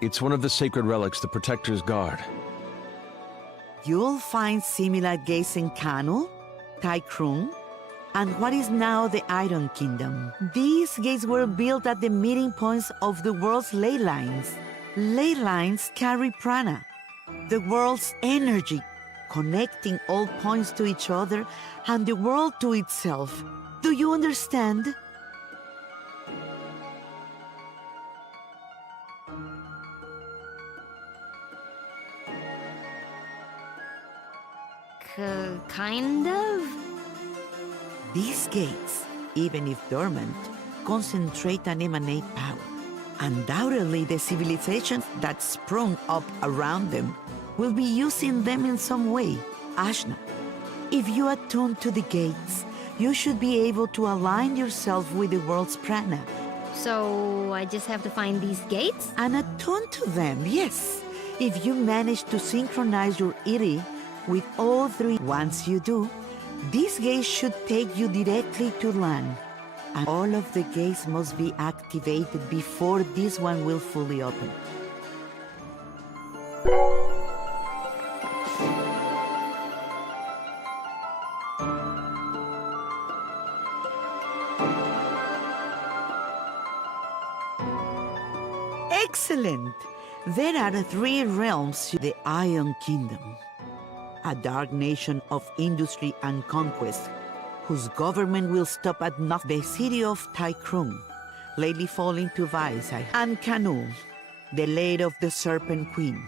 It's one of the sacred relics the Protectors guard. You'll find similar gates in Kanu, Taikrung, and what is now the Iron Kingdom. These gates were built at the meeting points of the world's ley lines. Ley lines carry prana, the world's energy, connecting all points to each other and the world to itself. Do you understand? Kind of? These gates, even if dormant, concentrate and emanate power. Undoubtedly, the civilizations that sprung up around them will be using them in some way. Ashna, if you attune to the gates, you should be able to align yourself with the world's prana. So I just have to find these gates? And attune to them, yes. If you manage to synchronize your iri with all three, once you do, these gates should take you directly to Lan. And all of the gates must be activated before this one will fully open. Excellent! There are three realms to the Iron Kingdom. A dark nation of industry and conquest, whose government will stop at nothing. The city of Taikrung, lately falling to vice, and Kanu, the lady of the Serpent Queen.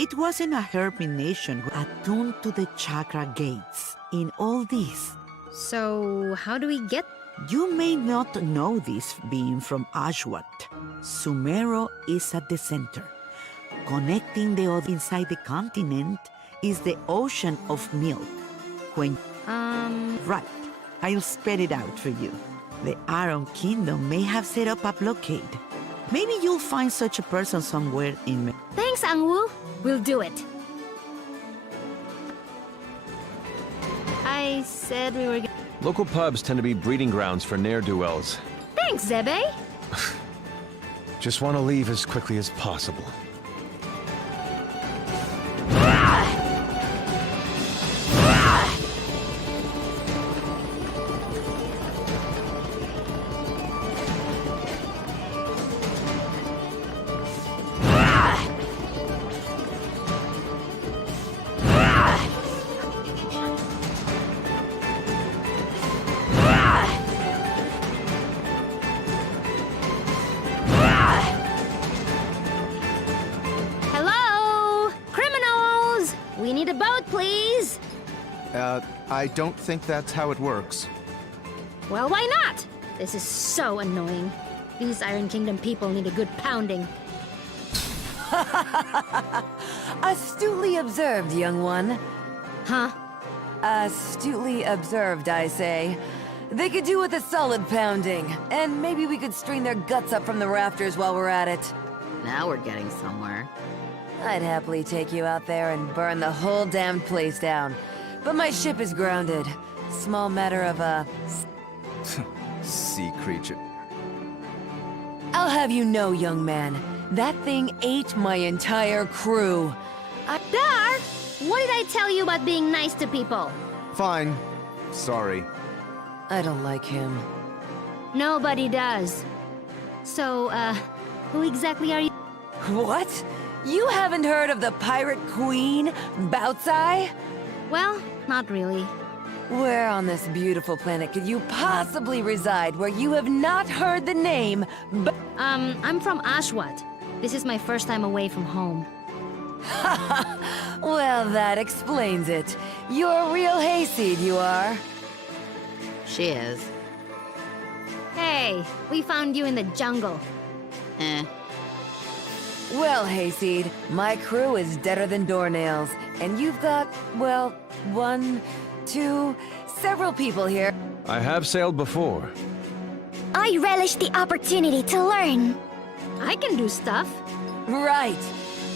It wasn't a hermit nation who attuned to the chakra gates. In all this, So how do we get? you may not know this being from Ashwat. Sumeru is at the center. Connecting the other inside the continent is the ocean of milk. When right, I'll spell it out for you. The Iron Kingdom may have set up a blockade. Maybe you'll find such a person somewhere in... Thanks, Angwu. We'll do it. I said we were... Local pubs tend to be breeding grounds for ne'er-do-wells. Thanks, Zebe. Just want to leave as quickly as possible. Hello? Criminals! We need a boat, please. I don't think that's how it works. Well, why not? This is so annoying. These Iron Kingdom people need a good pounding. Astutely observed, young one. Huh? Astutely observed, I say. They could do with a solid pounding, and maybe we could string their guts up from the rafters while we're at it. Now we're getting somewhere. I'd happily take you out there and burn the whole damned place down. But my ship is grounded. Small matter of, Sea creature. I'll have you know, young man, that thing ate my entire crew. Dar! What did I tell you about being nice to people? Fine. Sorry. I don't like him. Nobody does. So, who exactly are you? What? You haven't heard of the pirate queen, Bautzai? Well, not really. Where on this beautiful planet could you possibly reside where you have not heard the name I'm from Ashwat. This is my first time away from home. Well, that explains it. You're a real hayseed, you are. She is. Hey, we found you in the jungle. Eh. Well, Hayseed, my crew is deader than doornails, and you've got, well, one, two, several people here. I have sailed before. I relish the opportunity to learn. I can do stuff. Right.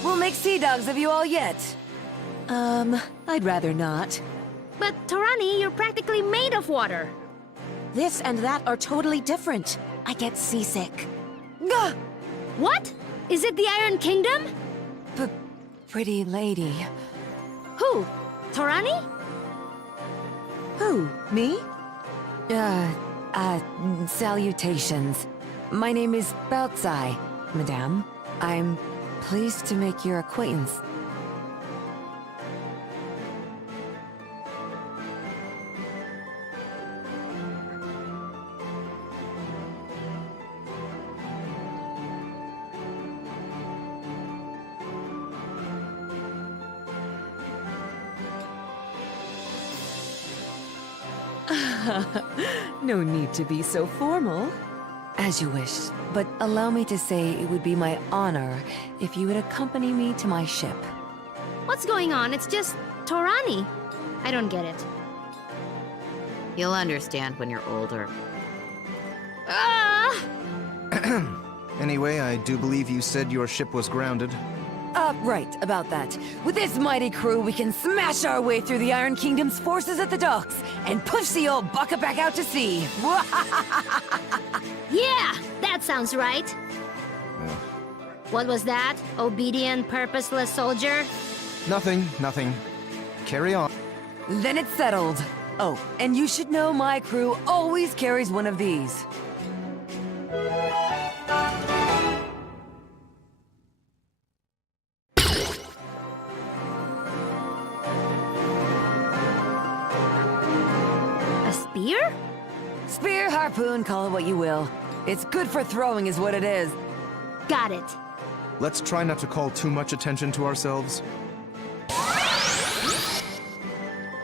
We'll make sea dogs of you all yet. I'd rather not. But Torani, you're practically made of water. This and that are totally different. I get seasick. Gah! What? Is it the Iron Kingdom? Pretty lady. Who? Torani? Who? Me? Salutations. My name is Baltzai, madame. I'm pleased to make your acquaintance. No need to be so formal. As you wish, but allow me to say it would be my honor if you would accompany me to my ship. What's going on? It's just Torani. I don't get it. You'll understand when you're older. Ah! Anyway, I do believe you said your ship was grounded. Right, about that. With this mighty crew, we can smash our way through the Iron Kingdom's forces at the docks and push the old bucket back out to sea. Yeah, that sounds right. What was that? Obedient, purposeless soldier? Nothing. Carry on. Then it's settled. Oh, and you should know my crew always carries one of these. A spear? Spear, harpoon, call it what you will. It's good for throwing is what it is. Got it. Let's try not to call too much attention to ourselves.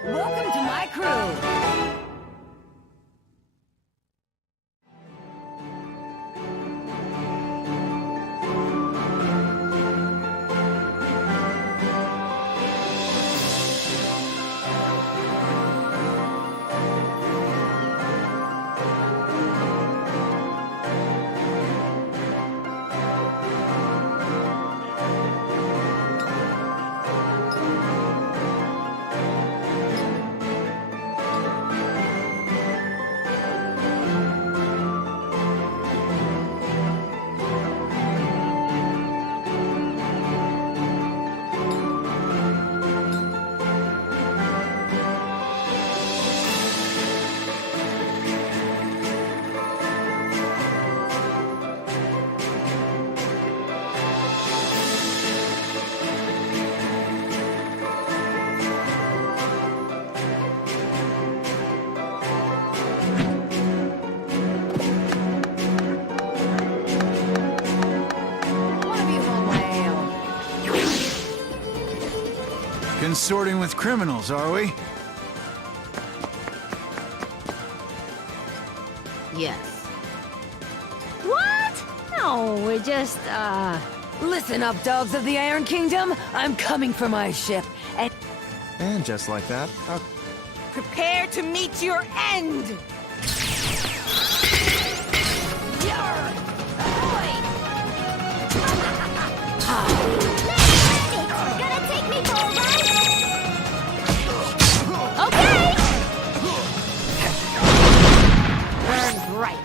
Welcome to my crew! Consorting with criminals, are we? Yes. What? No, we're just, Listen up, dogs of the Iron Kingdom! I'm coming for my ship, and... And just like that, Prepare to meet your end! Yarr! Ahoy! Gonna take me for a ride? okay! Burn bright,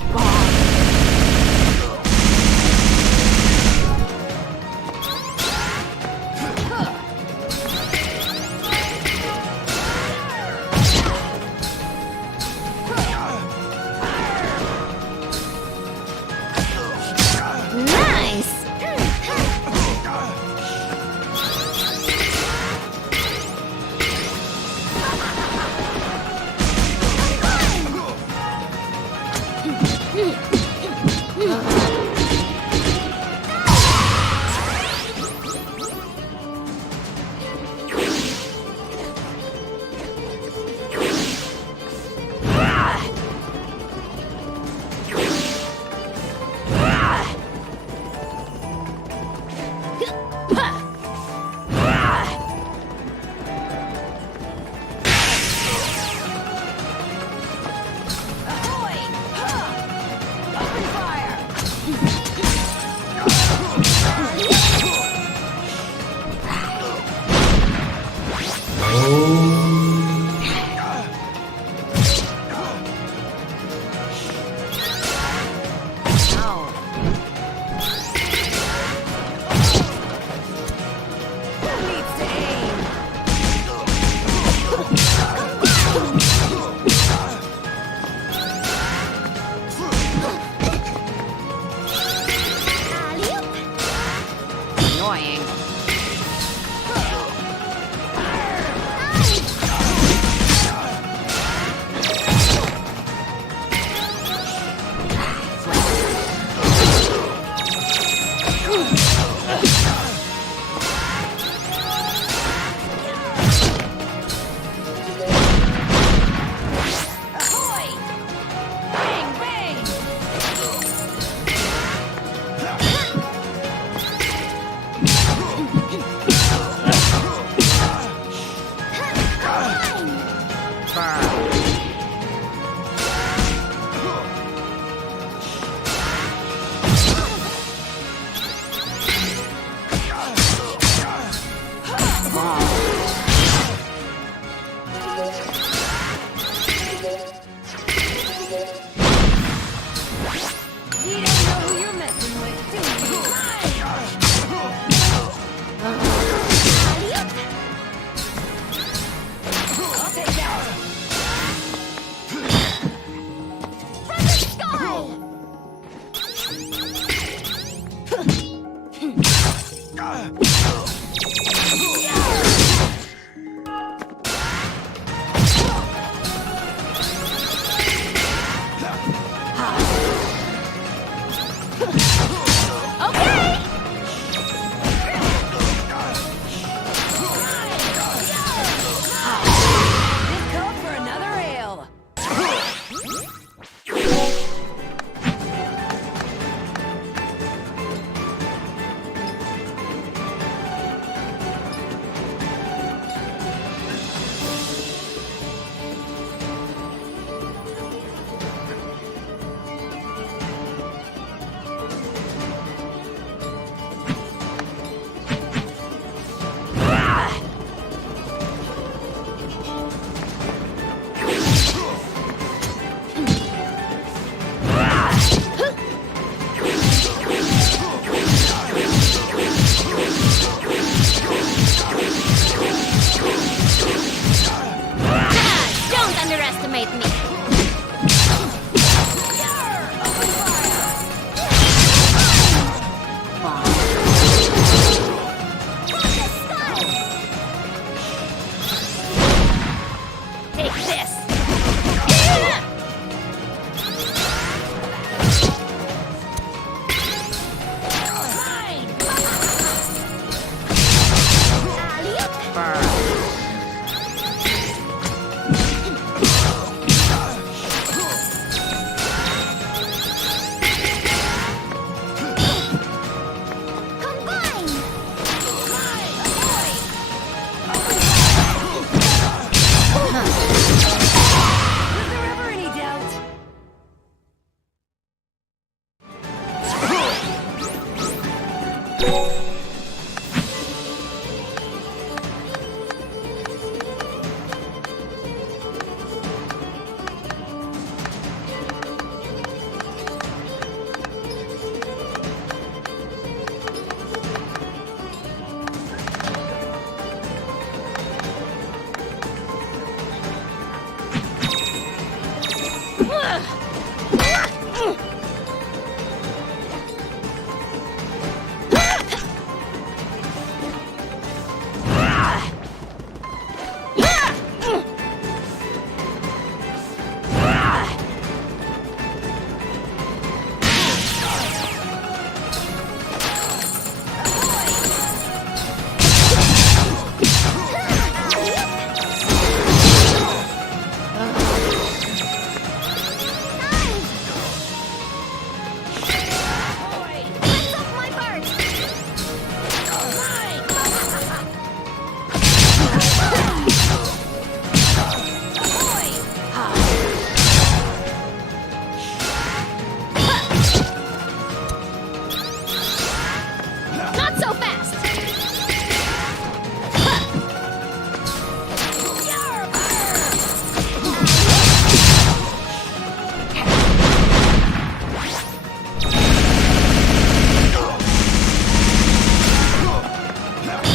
Take this! Was there ever any doubt? Not so fast!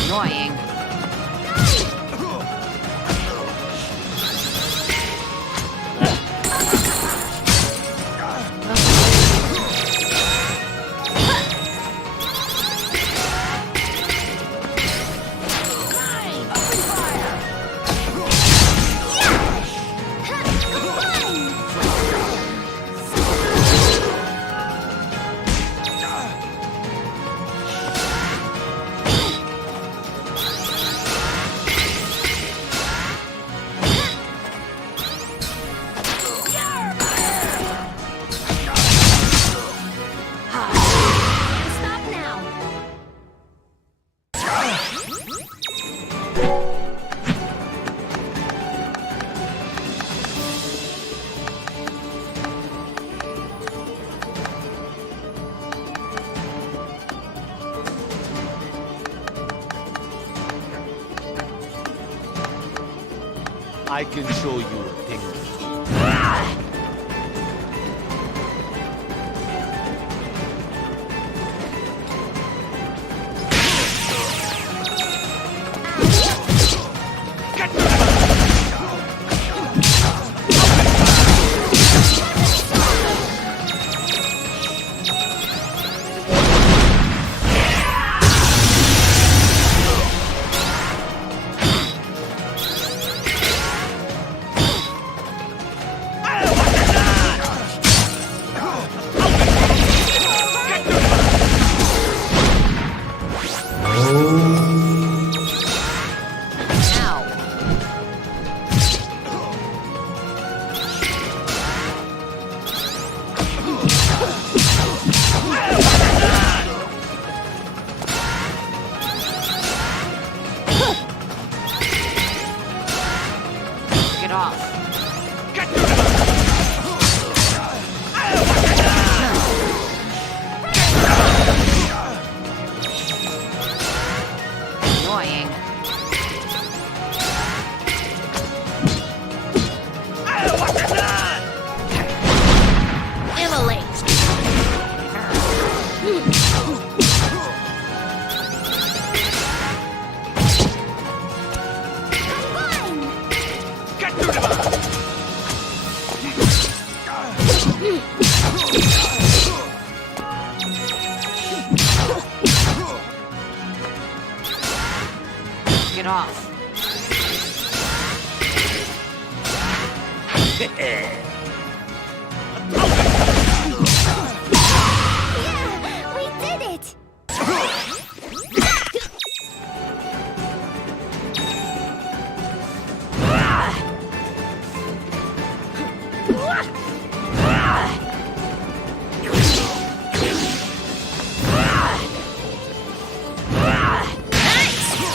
Annoying. Stop now! I can show you a thing. Get off. Annoying. Get off. Yeah, we did it!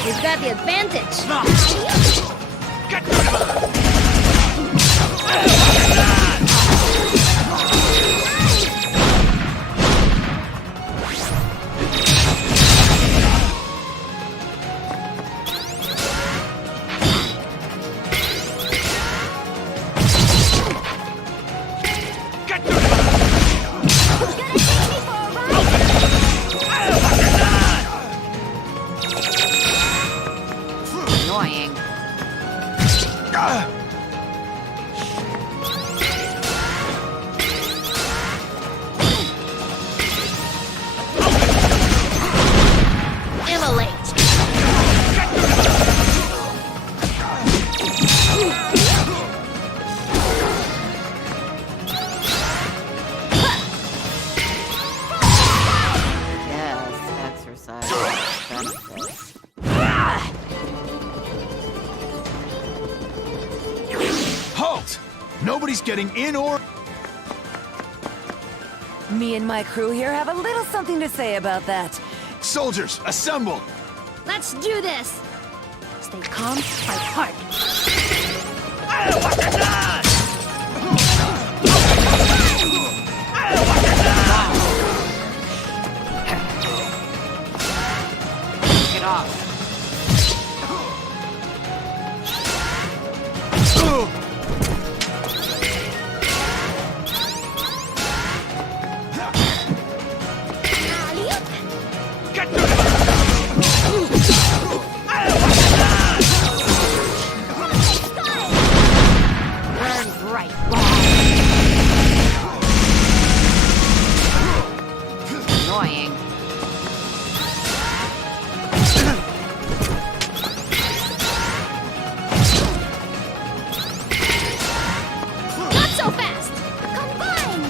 We've got the advantage. Annoying. Immolate. Yes, exercise benefits. Halt! Nobody's getting in or... Me and my crew here have a little something to say about that. Soldiers, assemble! Let's do this. Stay calm, fight hard. Get off. Burn bright. Annoying. Not so fast. Combine!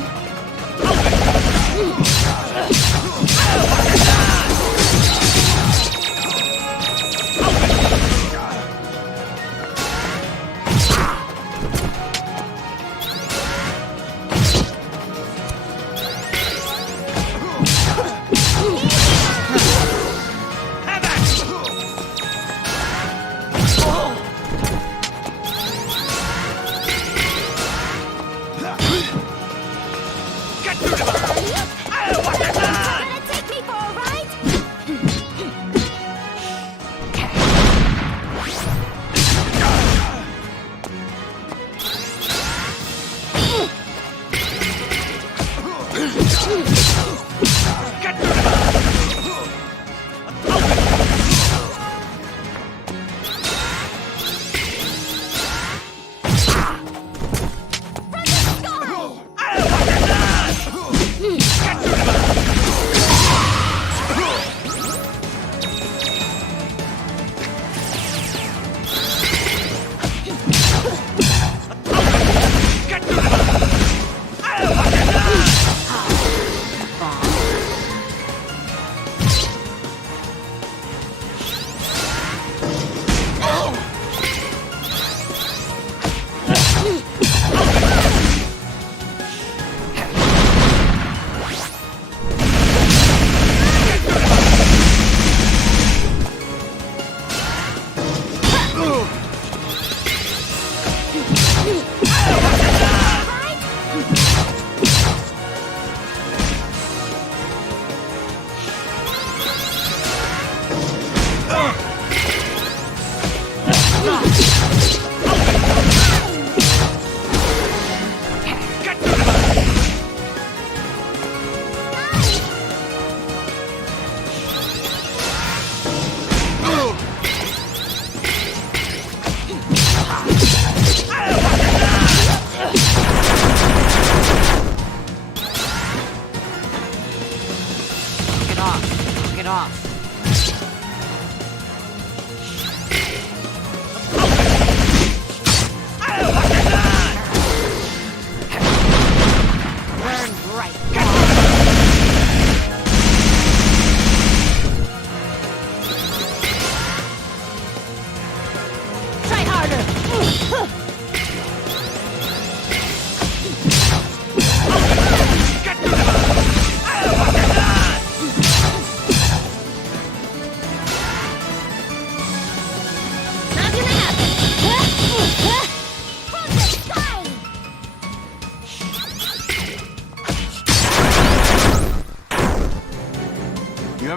Gonna take me for a ride?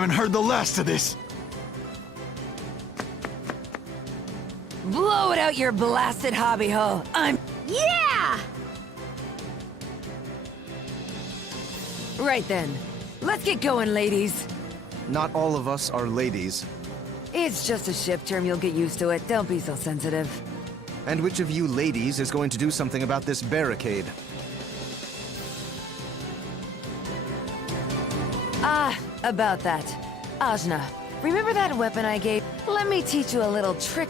haven't heard the last of this. Blow it out your blasted hobby hole. Yeah! Right then. Let's get going, ladies. Not all of us are ladies. It's just a ship term, you'll get used to it. Don't be so sensitive. And which of you ladies is going to do something about this barricade? Ah, about that. Ajna, remember that weapon I gave? Let me teach you a little trick.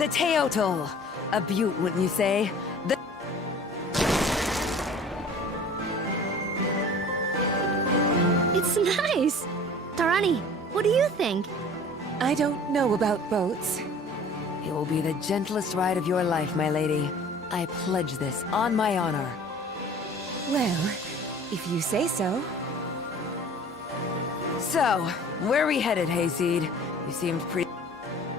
The Teotl. A beaut, wouldn't you say? The It's nice. Tarani, what do you think? I don't know about boats. It will be the gentlest ride of your life, my lady. I pledge this on my honor. Well, if you say so. So, where are we headed, Hayseed? You seemed pretty...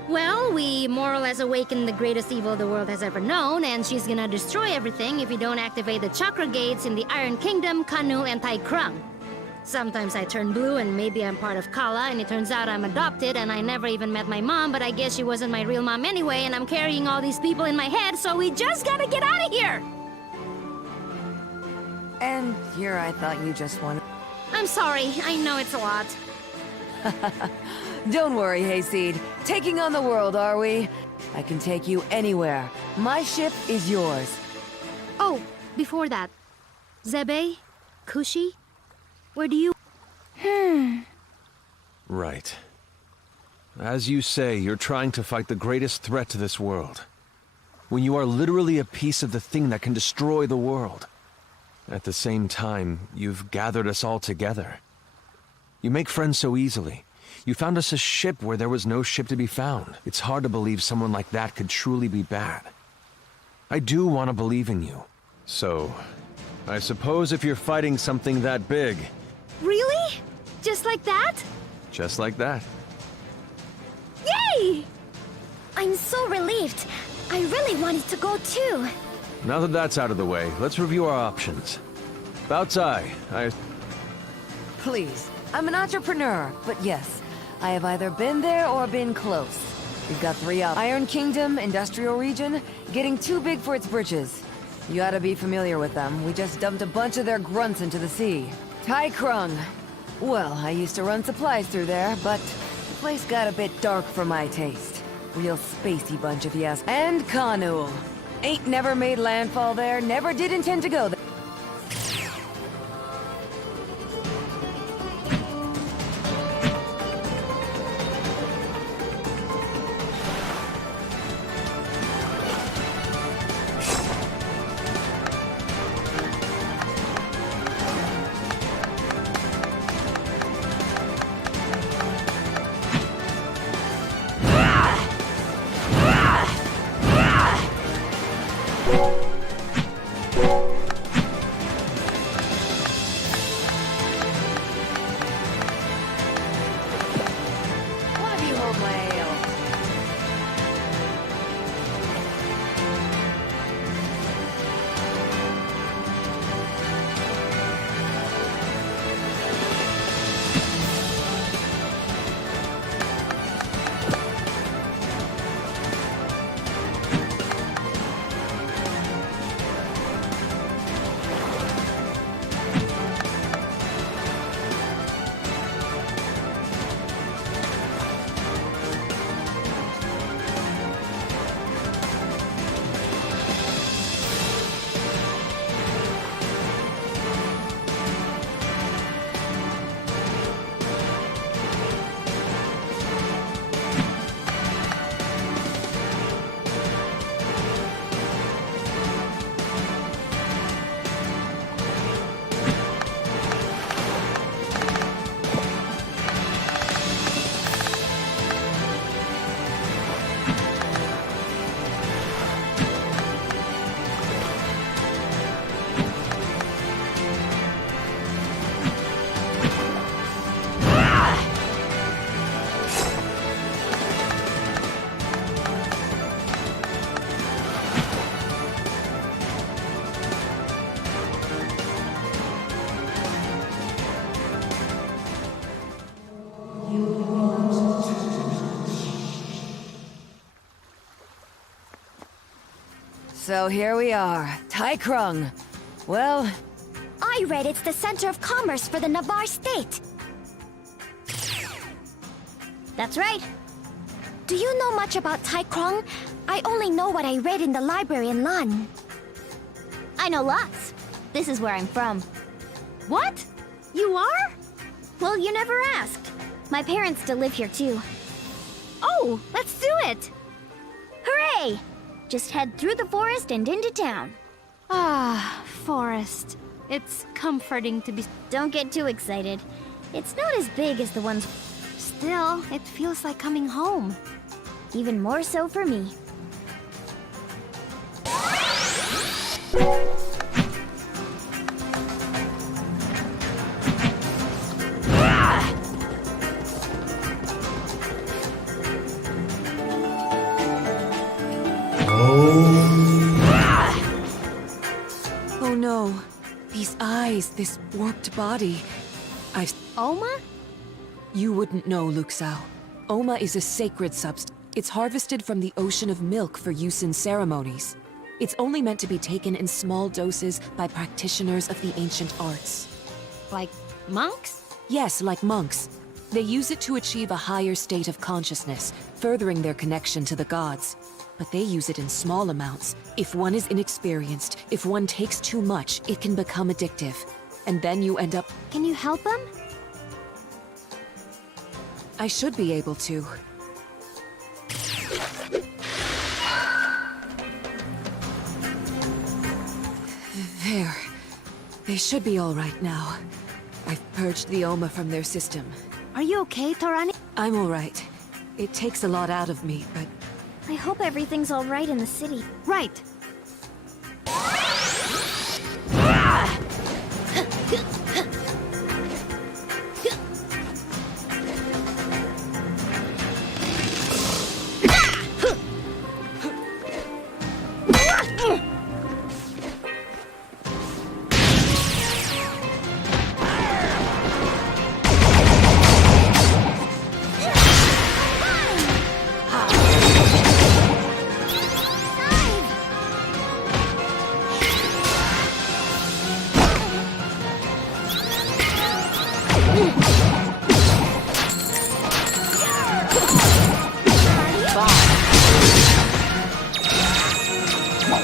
Well, we more or less awakened the greatest evil the world has ever known, and she's gonna destroy everything if we don't activate the chakra gates in the Iron Kingdom, Kanul, and Tai Krung. Sometimes I turn blue and maybe I'm part of Kala, and it turns out I'm adopted and I never even met my mom, but I guess she wasn't my real mom anyway, and I'm carrying all these people in my head, so we just gotta get out of here! And here I thought you just wanted... I'm sorry, I know it's a lot. Don't worry, Hayseed. Taking on the world, are we? I can take you anywhere. My ship is yours. Oh, before that. Zebe? Kushi? Where do you... Right. As you say, you're trying to fight the greatest threat to this world. When you are literally a piece of the thing that can destroy the world. At the same time, you've gathered us all together. You make friends so easily. You found us a ship where there was no ship to be found. It's hard to believe someone like that could truly be bad. I do want to believe in you. So, I suppose if you're fighting something that big... Really? Just like that? Just like that. Yay! I'm so relieved. I really wanted to go too. Now that that's out of the way, let's review our options. Baotai, Please. I'm an entrepreneur, but yes, I have either been there or been close. We've got 3 up. Iron Kingdom, Industrial Region, getting too big for its britches. You ought to be familiar with them. We just dumped a bunch of their grunts into the sea. Tai Krung. Well, I used to run supplies through there, but the place got a bit dark for my taste. Real spacey bunch if you ask. And Kanul. Ain't never made landfall there, never did intend to go there. One of you hold my ale. So here we are, Tai Krung. Well... I read it's the center of commerce for the Navarre state. That's right. Do you know much about Tai Krung? I only know what I read in the library in Lan. I know lots. This is where I'm from. What? You are? Well, you never asked. My parents still live here too. Oh, let's do it! Hooray! Just head through the forest and into town. Ah, forest. It's comforting to be... Don't get too excited. It's not as big as the ones... Still, it feels like coming home. Even more so for me. Oh no. These eyes, this warped body. Oma? You wouldn't know, Luxao. Oma is a sacred substance. It's harvested from the ocean of milk for use in ceremonies. It's only meant to be taken in small doses by practitioners of the ancient arts. Like monks? Yes, like monks. They use it to achieve a higher state of consciousness, furthering their connection to the gods. But they use it in small amounts. If one is inexperienced, if one takes too much, it can become addictive. And then you end up... Can you help them? I should be able to. There. They should be all right now. I've purged the Oma from their system. Are you okay, Torani? I'm all right. It takes a lot out of me, but... I hope everything's all right in the city. Right.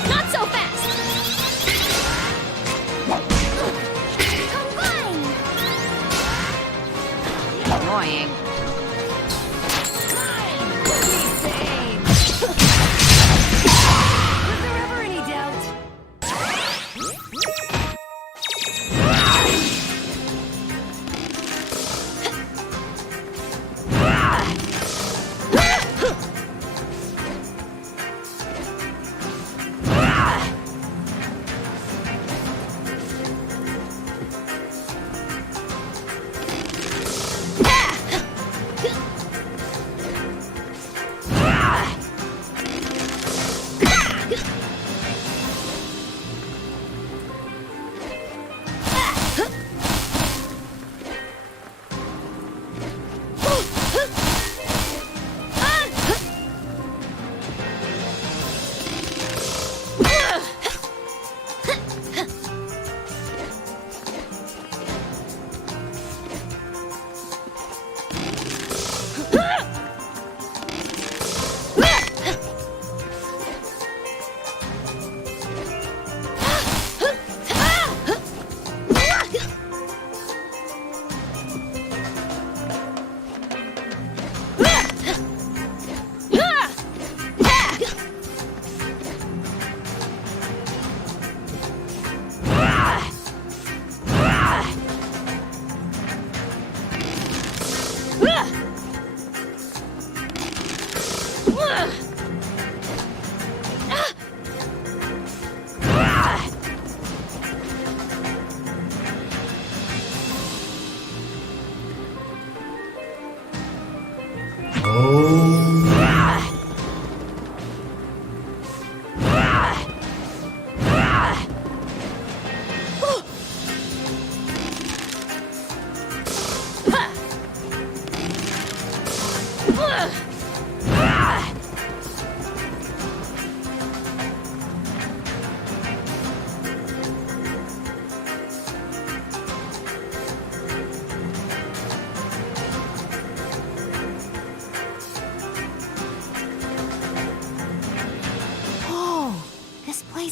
Not so fast! Combine! Annoying. Was there ever any doubt?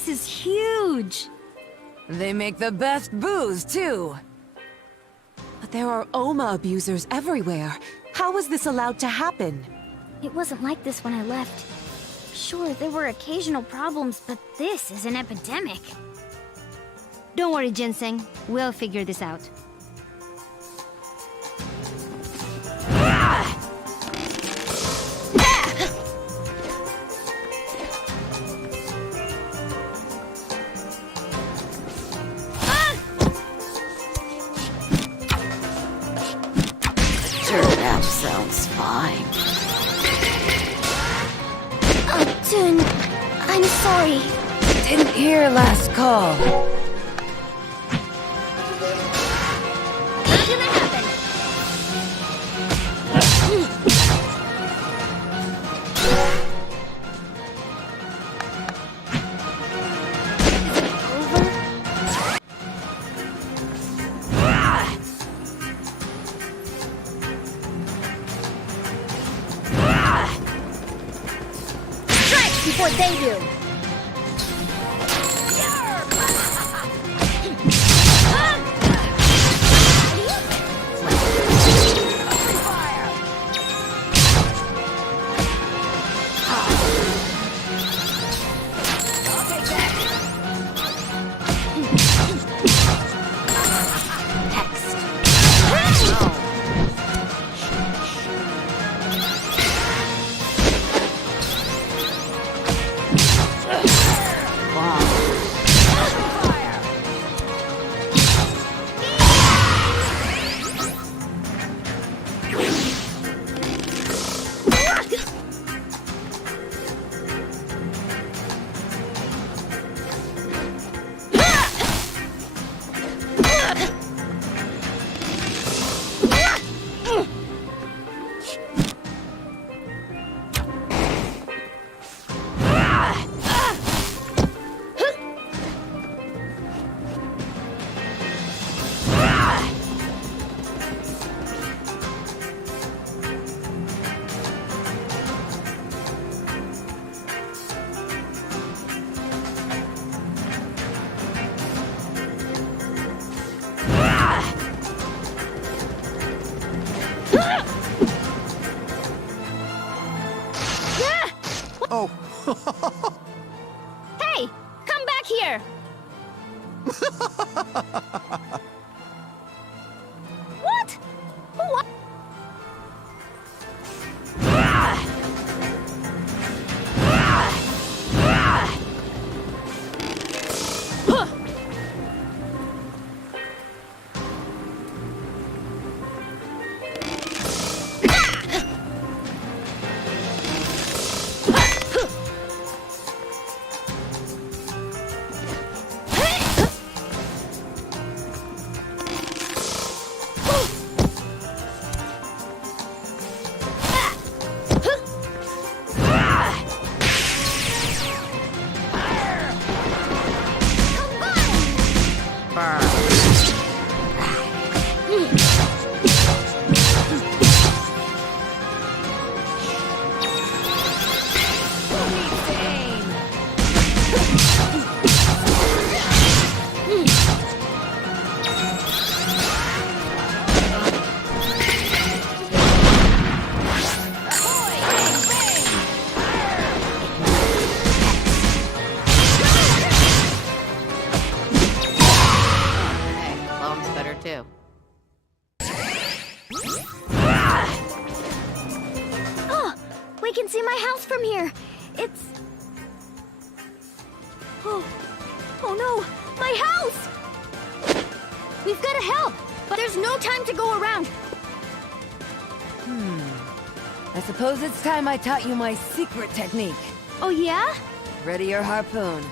This is huge! They make the best booze, too. But there are Oma abusers everywhere. How was this allowed to happen? It wasn't like this when I left. Sure, there were occasional problems, but this is an epidemic. Don't worry, Ginseng. We'll figure this out. That sounds fine. Jun, I'm sorry. Didn't hear last call. Not gonna happen. Before they do. Oh. Hey, come back here. What? What? Too. Oh, we can see my house from here. It's... Oh no, my house! We've got to help, but there's no time to go around. I suppose it's time I taught you my secret technique. Oh yeah? Ready your harpoon.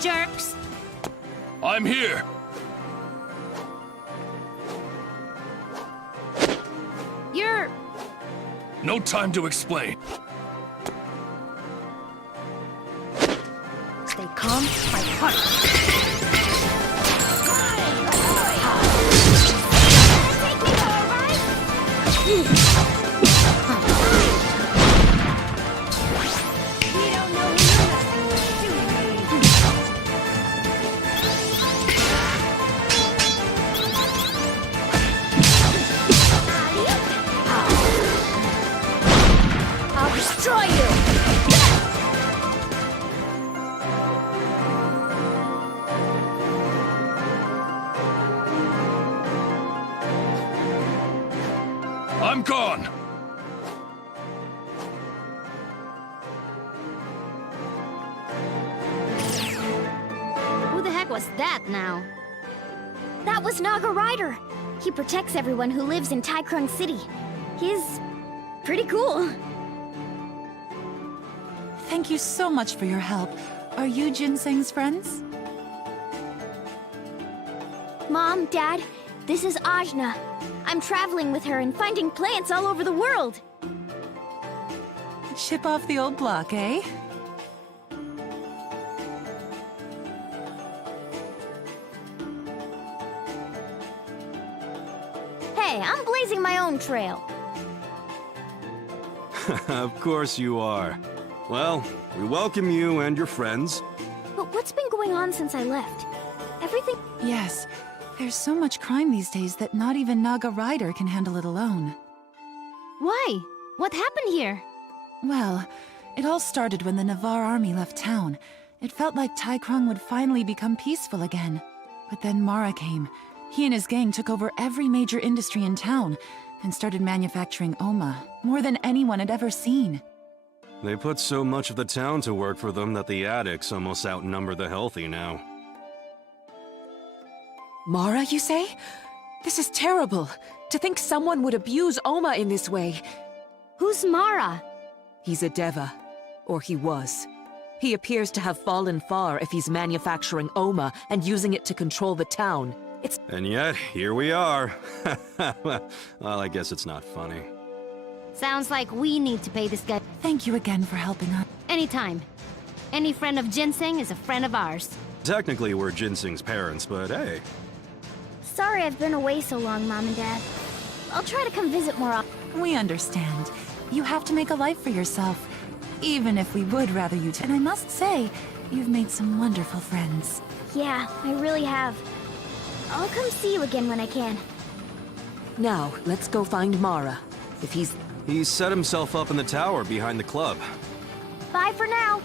jerks! I'm here! You're... No time to explain. Stay calm, fight hard. I'll destroy you! I'm gone! Who the heck was that now? That was Naga Rider. He protects everyone who lives in Taikrung City. He's pretty cool. Thank you so much for your help. Are you Ginseng's friends? Mom, Dad, this is Ajna. I'm traveling with her and finding plants all over the world. Chip off the old block, eh? Hey, I'm blazing my own trail. Of course you are. Well, we welcome you and your friends. But what's been going on since I left? Everything... Yes. There's so much crime these days that not even Naga Rider can handle it alone. Why? What happened here? Well, it all started when the Navarre army left town. It felt like Taikrung would finally become peaceful again. But then Mara came. He and his gang took over every major industry in town and started manufacturing Oma, more than anyone had ever seen. They put so much of the town to work for them that the addicts almost outnumber the healthy now. Mara, you say? This is terrible. To think someone would abuse Oma in this way. Who's Mara? He's a Deva. Or he was. He appears to have fallen far if he's manufacturing Oma and using it to control the town. And yet, here we are. Well, I guess it's not funny. Sounds like we need to pay this guy. Thank you again for helping us. Anytime. Any friend of Ginseng is a friend of ours. Technically, we're Ginseng's parents, but hey. Sorry I've been away so long, Mom and Dad. I'll try to come visit more often. We understand. You have to make a life for yourself, even if we would rather you to. And I must say, you've made some wonderful friends. Yeah, I really have. I'll come see you again when I can. Now, let's go find Mara. If he's... He's set himself up in the tower behind the club. Bye for now.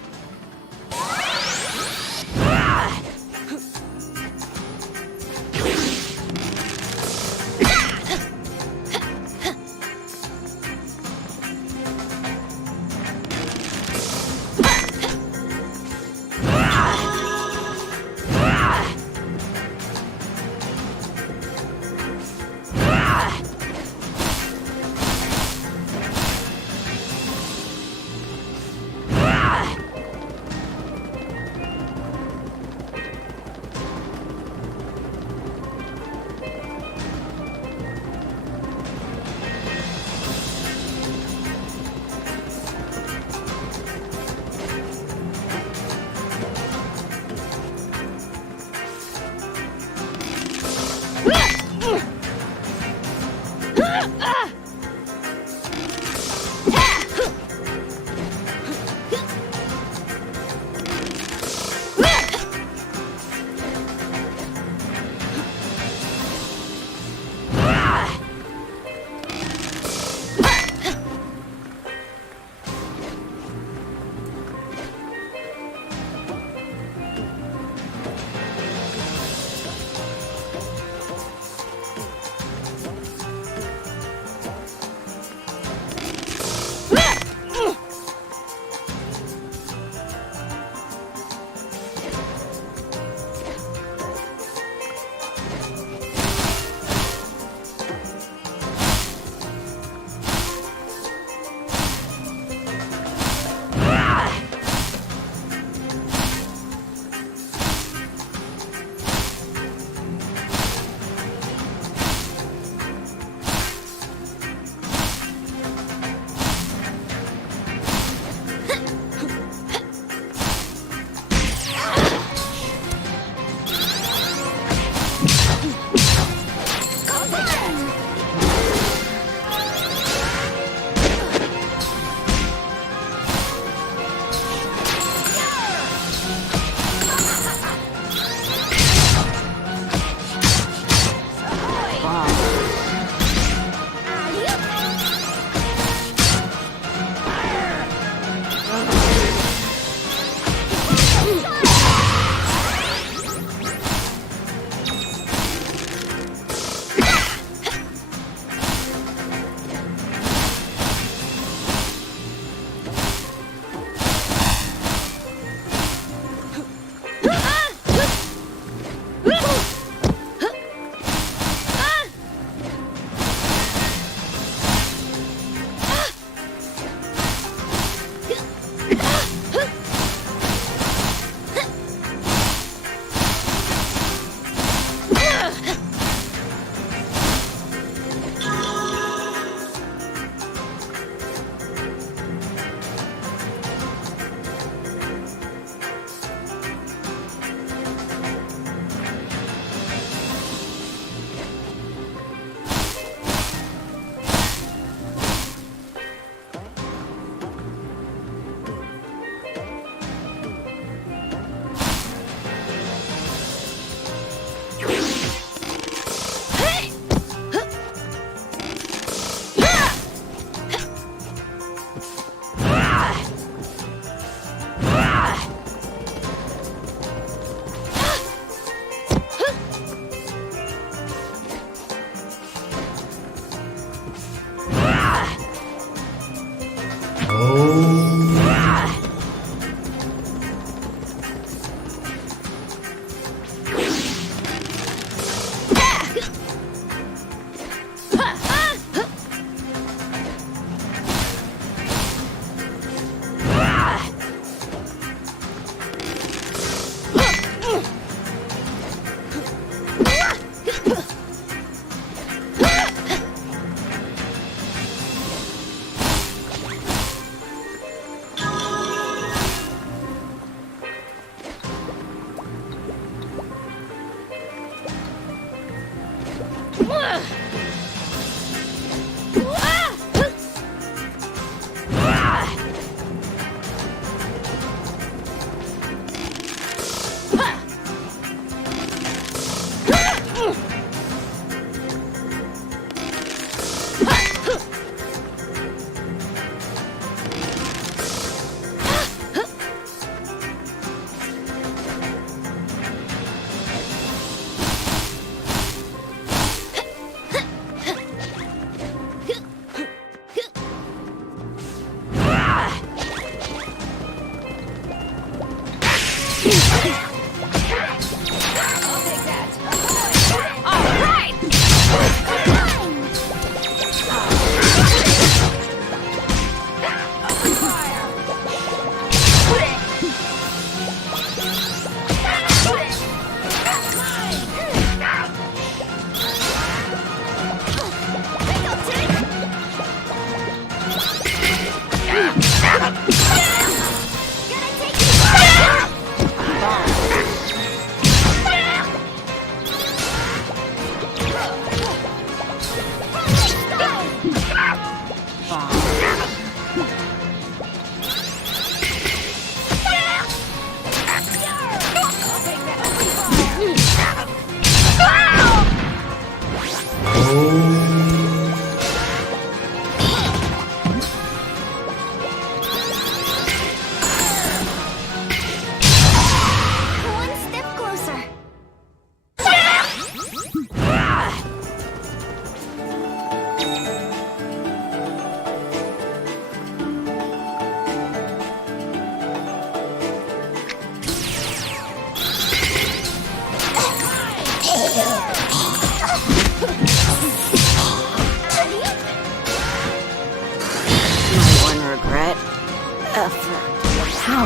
How?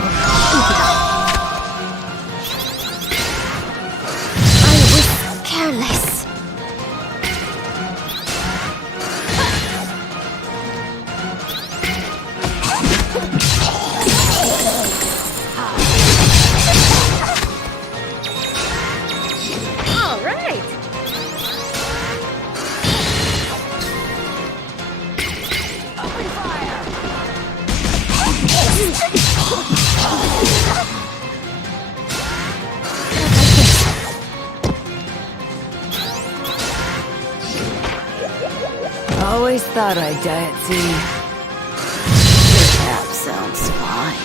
I was careless. All right. Always thought I'd die at sea. That sounds fine.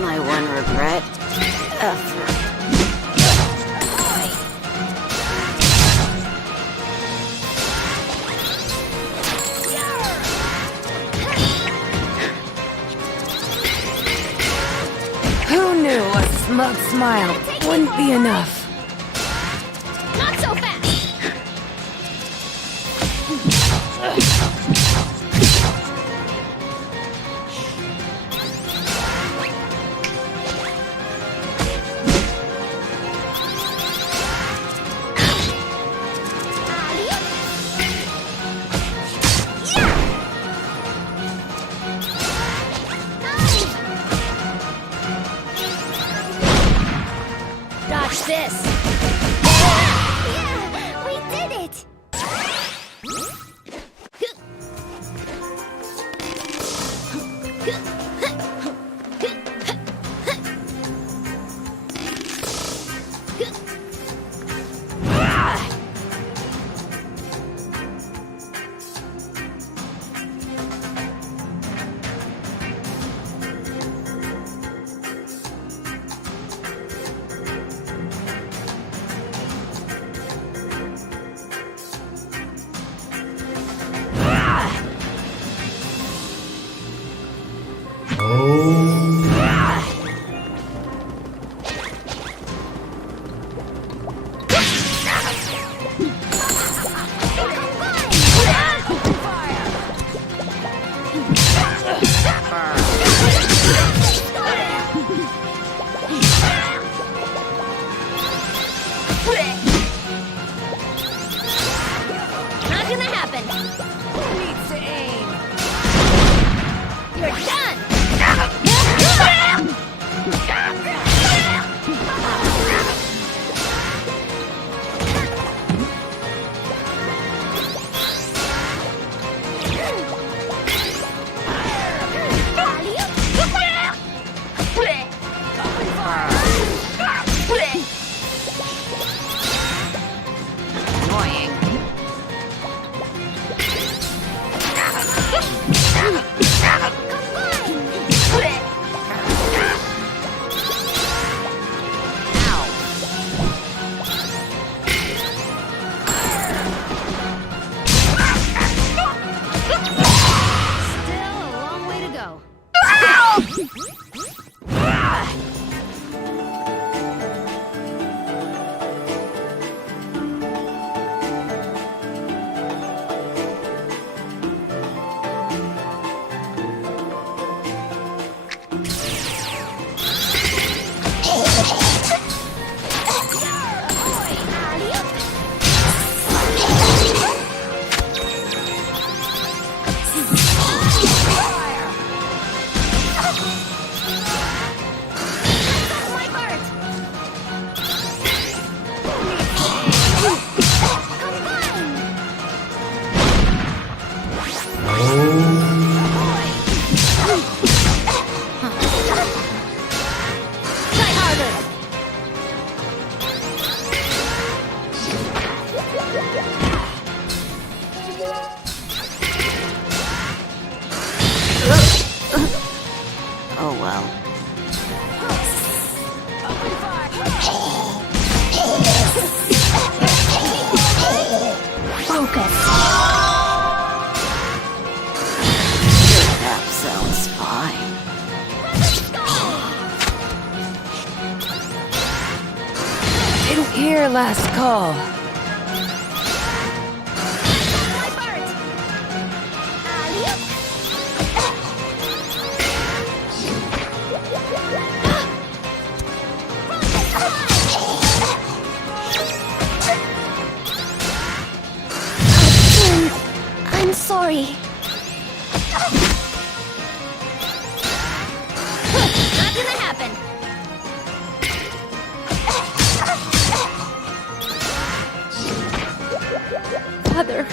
My one regret? Effort. Who knew a smug smile wouldn't be enough? Not so fast. Dodge this. Yeah, we did it. Not gonna happen. Who needs to aim? You're done. Annoying. Still a long way to go. Oh well. Your last call. I'm sorry. Not gonna happen. Father.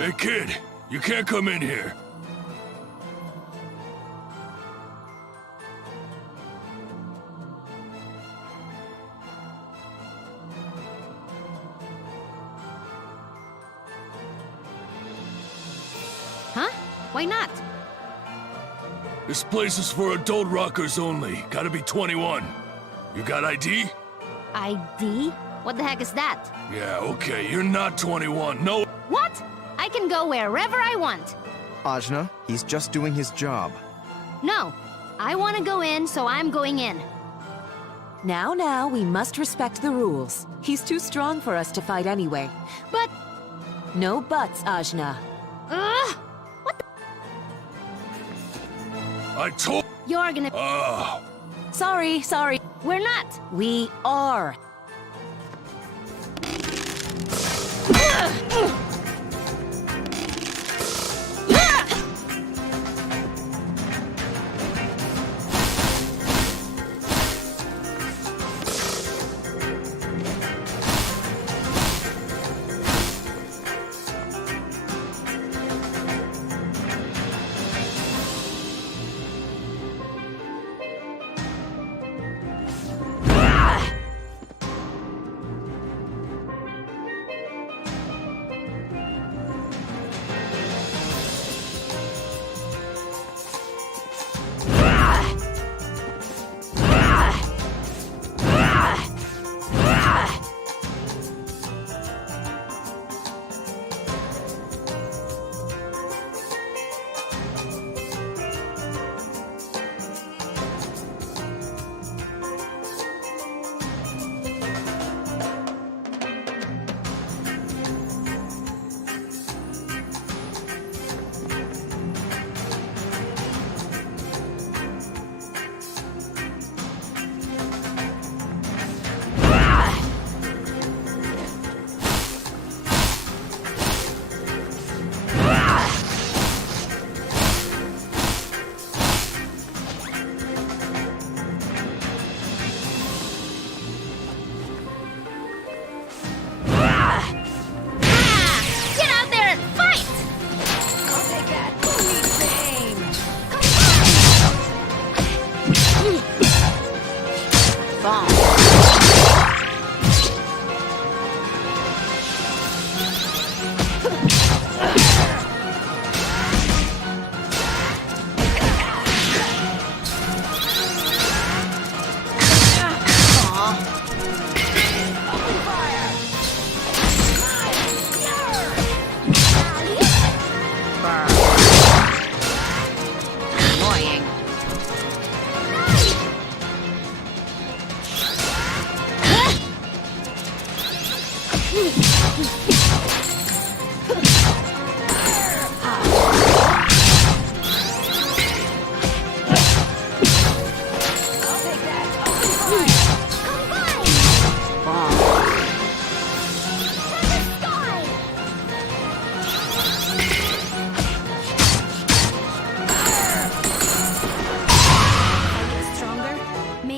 Hey kid, you can't come in here. Huh? Why not? This place is for adult rockers only. Gotta be 21. You got ID? ID? What the heck is that? Yeah, okay, you're not 21. No. What? I can go wherever I want. Ajna, he's just doing his job. No. I want to go in, so I'm going in. Now, we must respect the rules. He's too strong for us to fight anyway. But... No buts, Ajna. Ugh! I told... You're gonna... Sorry. We're not. We are.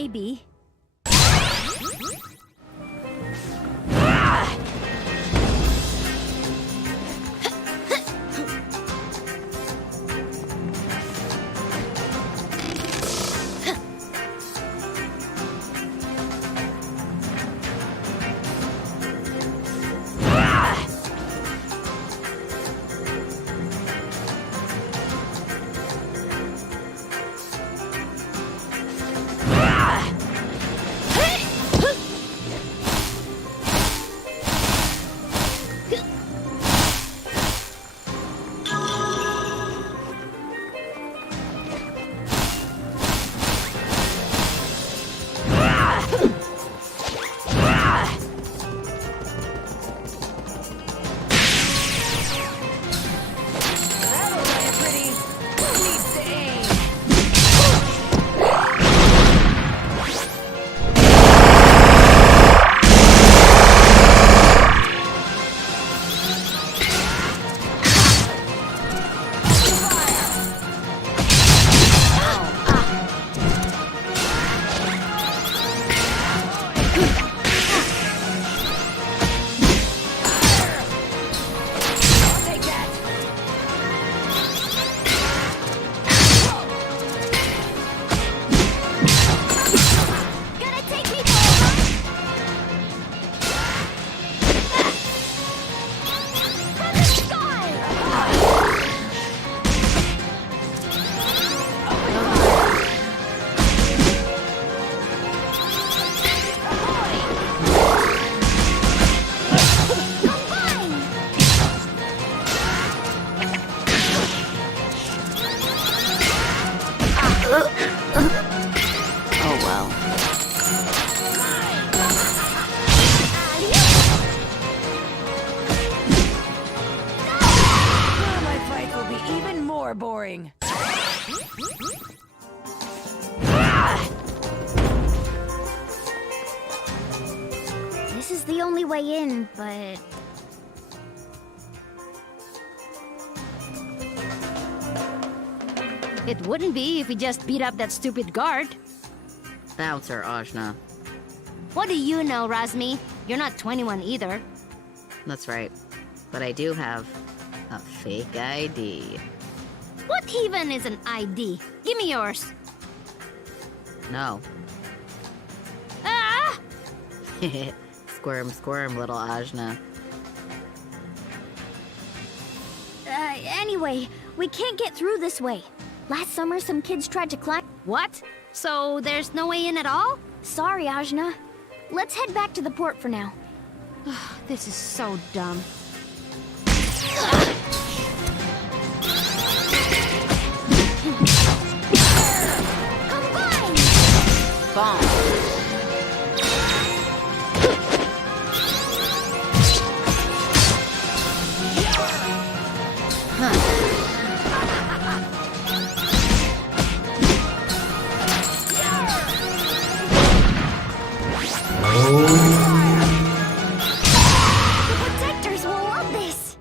maybe. My fight will be even more boring. This is the only way in, but... It wouldn't be if we just beat up that stupid guard. Bouncer, Ajna. What do you know, Razmi? You're not 21 either. That's right. But I do have a fake ID. What even is an ID? Give me yours. No. Ah! Squirm, squirm, little Ajna. Anyway, we can't get through this way. Last summer, some kids tried to climb... What? So there's no way in at all? Sorry, Ajna. Let's head back to the port for now. This is so dumb. Combine! Bomb! The protectors will love this!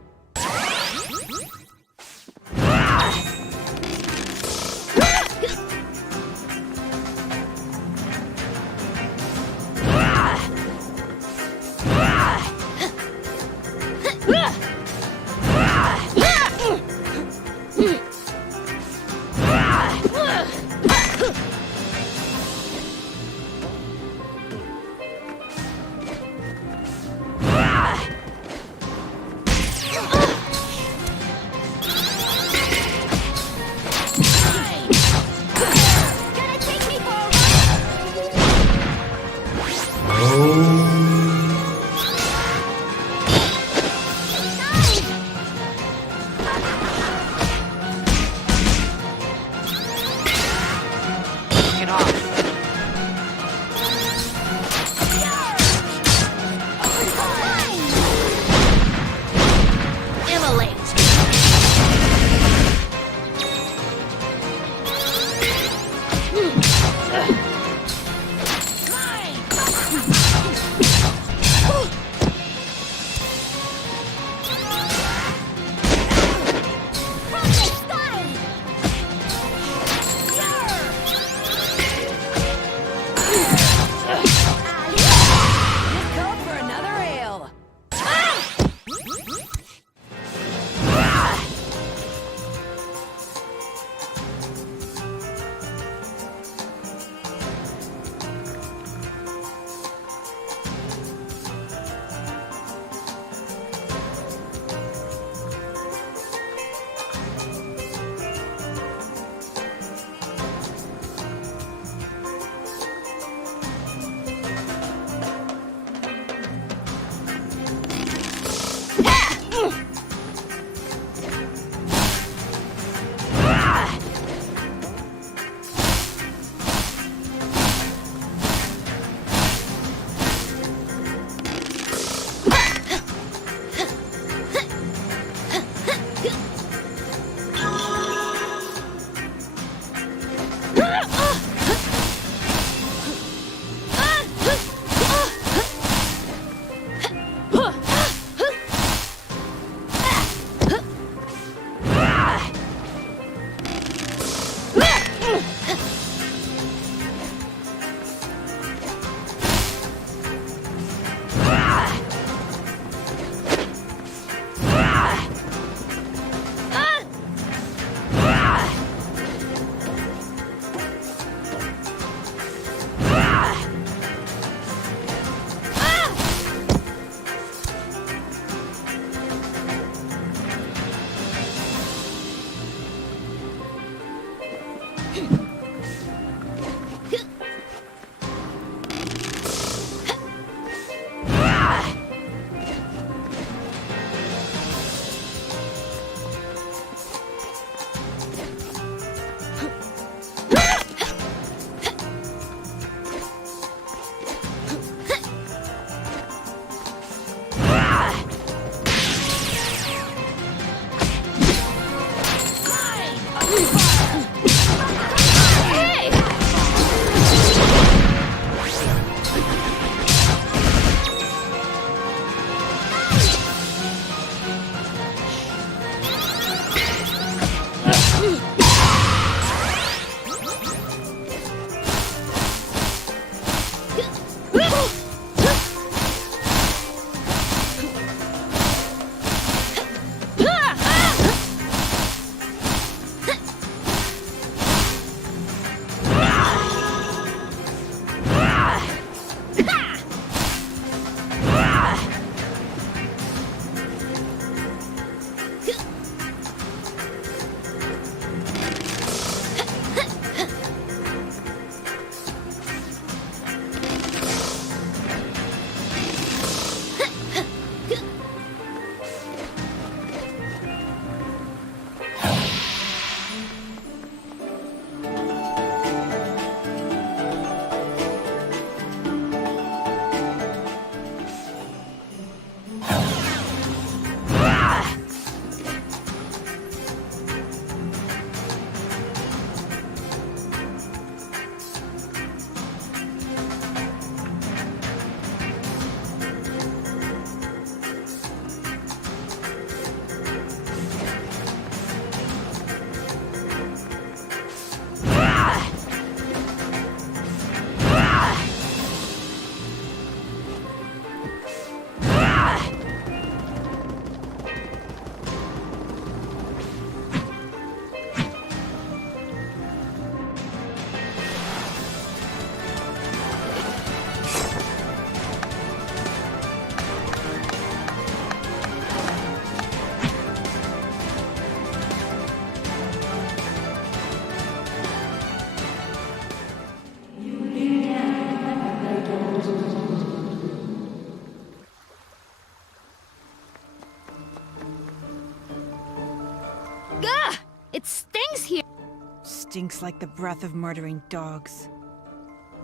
stinks like the breath of murdering dogs.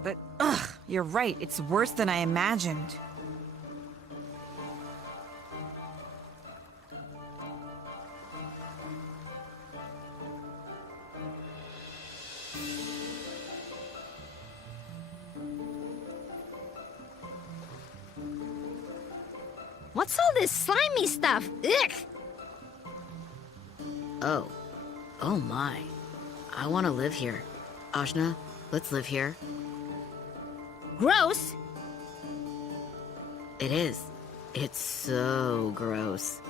But, ugh, you're right, it's worse than I imagined. What's all this slimy stuff? Ugh! Oh. Oh my. I want to live here. Ajna, let's live here. Gross! It is. It's so gross.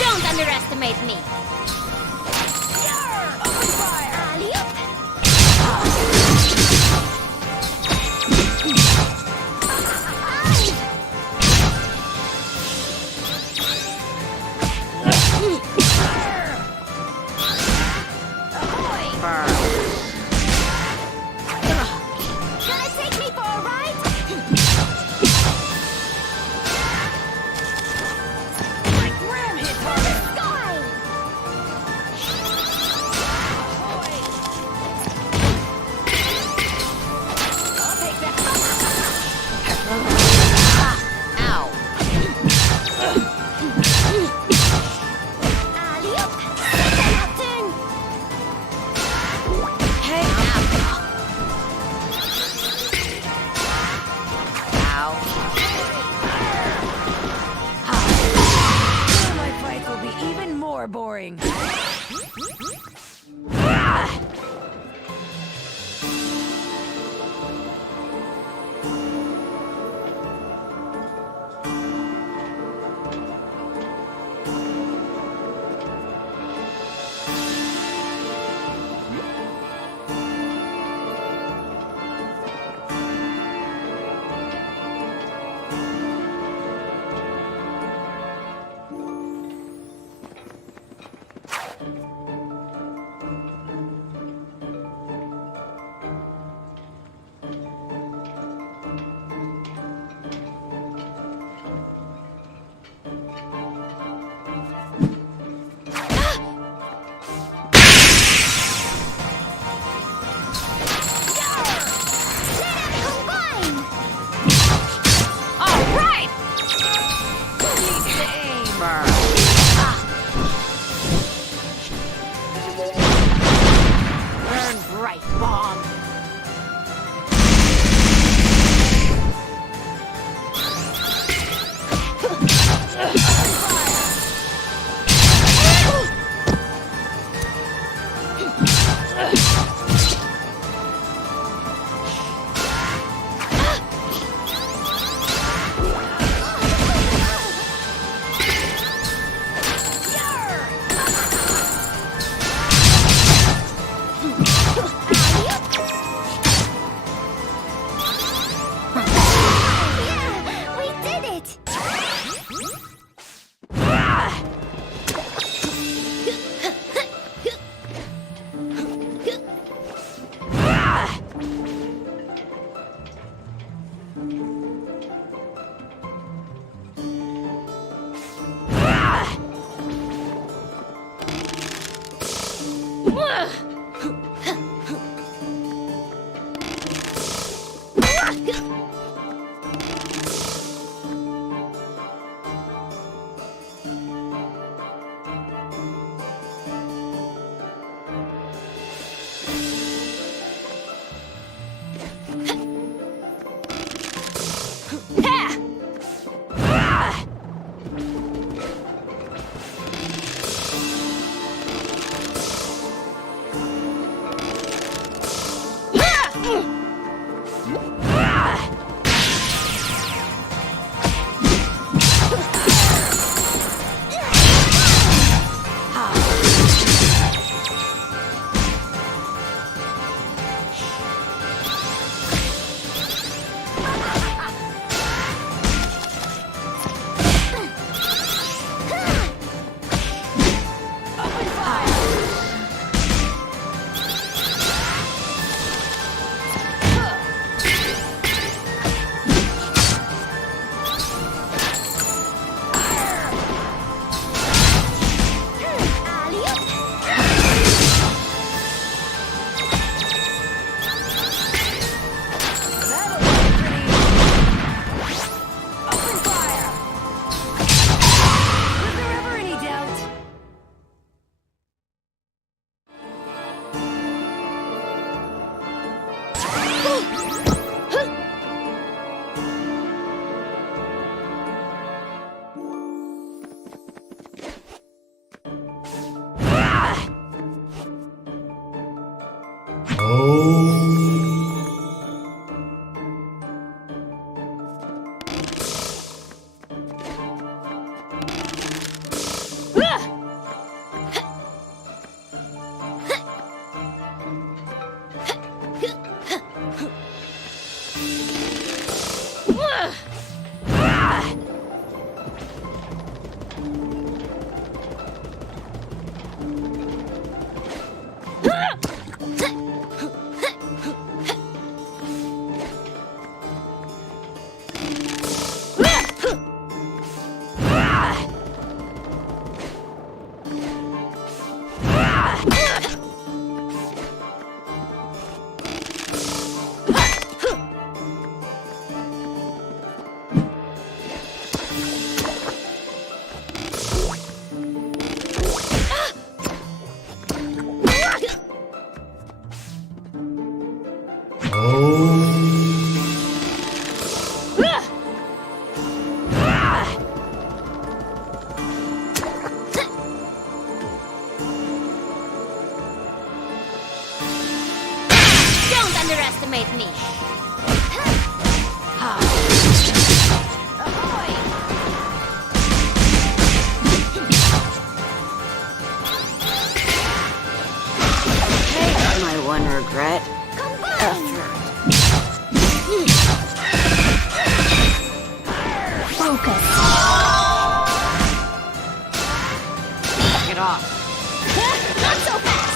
Don't underestimate me! Gonna take me for a ride? My gram hit hard! Sky! underestimate me. My one regret? Focus. Get off. Not so fast.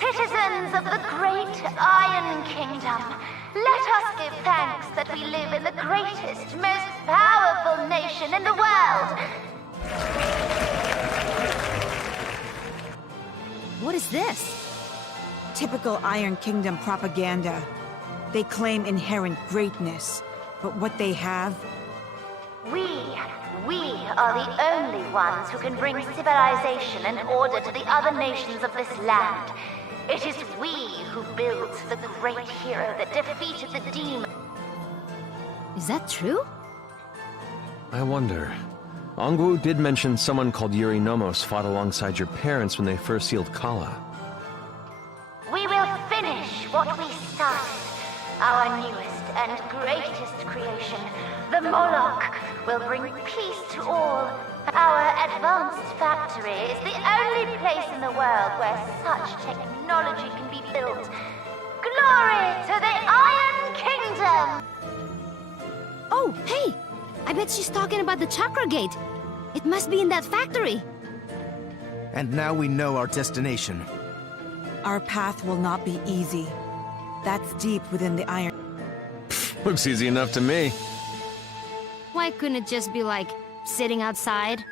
Citizens of the great Iron Kingdom, let us give thanks that we live in the greatest, most powerful nation in the world. What is this? Typical Iron Kingdom propaganda. They claim inherent greatness, but what they have? We are the only ones who can bring civilization and order to the other nations of this land. It is we who built the great hero that defeated the demon. Is that true? I wonder. Ongwu did mention someone called Yuri Nomos fought alongside your parents when they first sealed Kala. We will finish what we started. Our newest and greatest creation, the Moloch, will bring peace to all. Our advanced factory is the only place in the world where such technology can be built. Glory to the Iron Kingdom! Oh, hey! I bet she's talking about the Chakra Gate. It must be in that factory. And now we know our destination. Our path will not be easy. That's deep within the Iron... Looks easy enough to me. Why couldn't it just be like, sitting outside?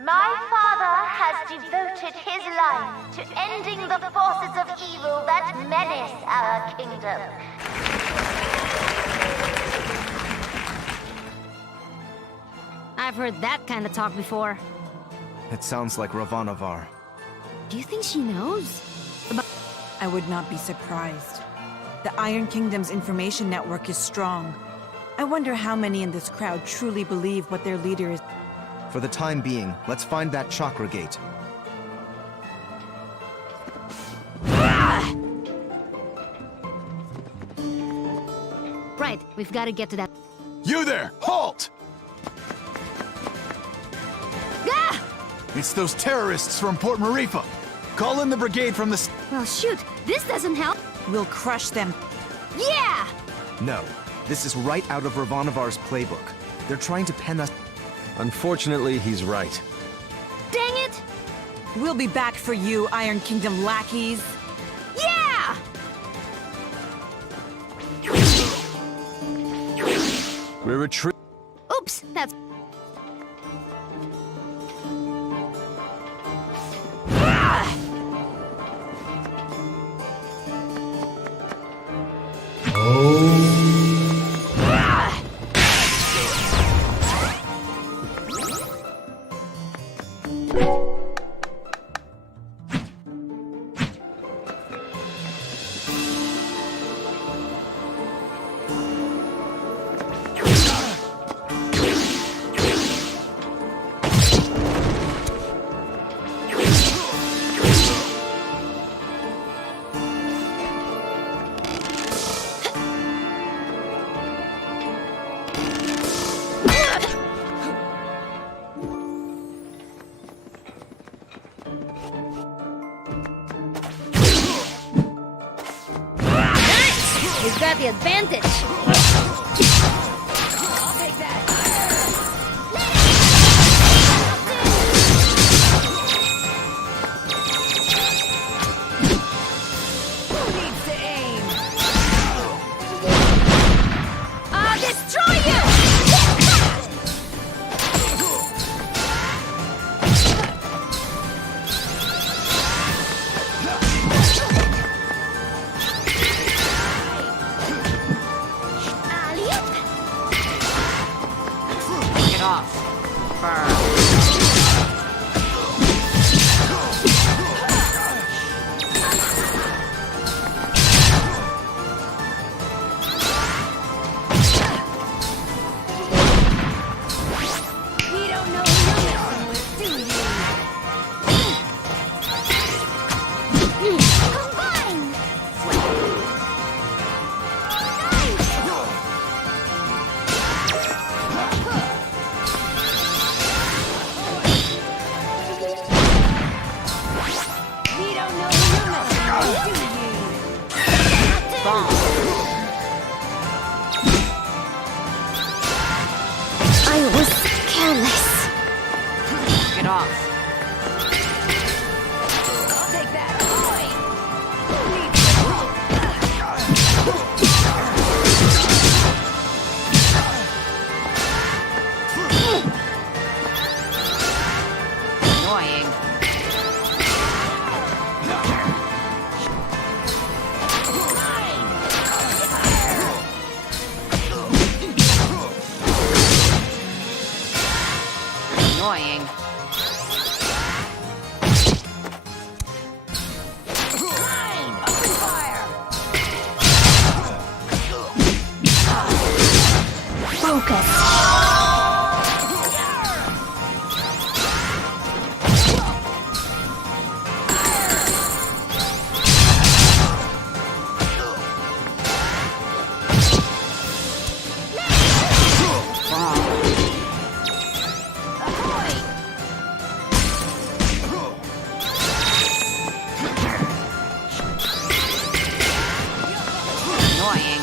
My father has devoted his life to ending the forces of evil that menace our kingdom. I've heard that kind of talk before. It sounds like Ravanavar. Do you think she knows? I would not be surprised. The Iron Kingdom's information network is strong. I wonder how many in this crowd truly believe what their leader is. For the time being, let's find that Chakra Gate. Right, we've got to get to that. You there! Halt! Ah! It's those terrorists from Port Marifa. Call in the brigade from the... Well, shoot, this doesn't help. We'll crush them. Yeah! No, this is right out of Ravanavar's playbook. They're trying to pen us... Unfortunately, he's right. Dang it! We'll be back for you, Iron Kingdom lackeys. Yeah! We're retreating. Oops, that's... We've got the advantage. I'll take that. Who needs to aim? I'll destroy you! Annoying. Annoying.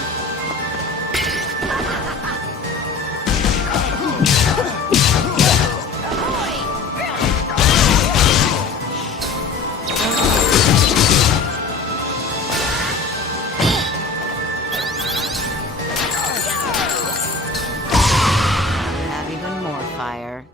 Have even more fire.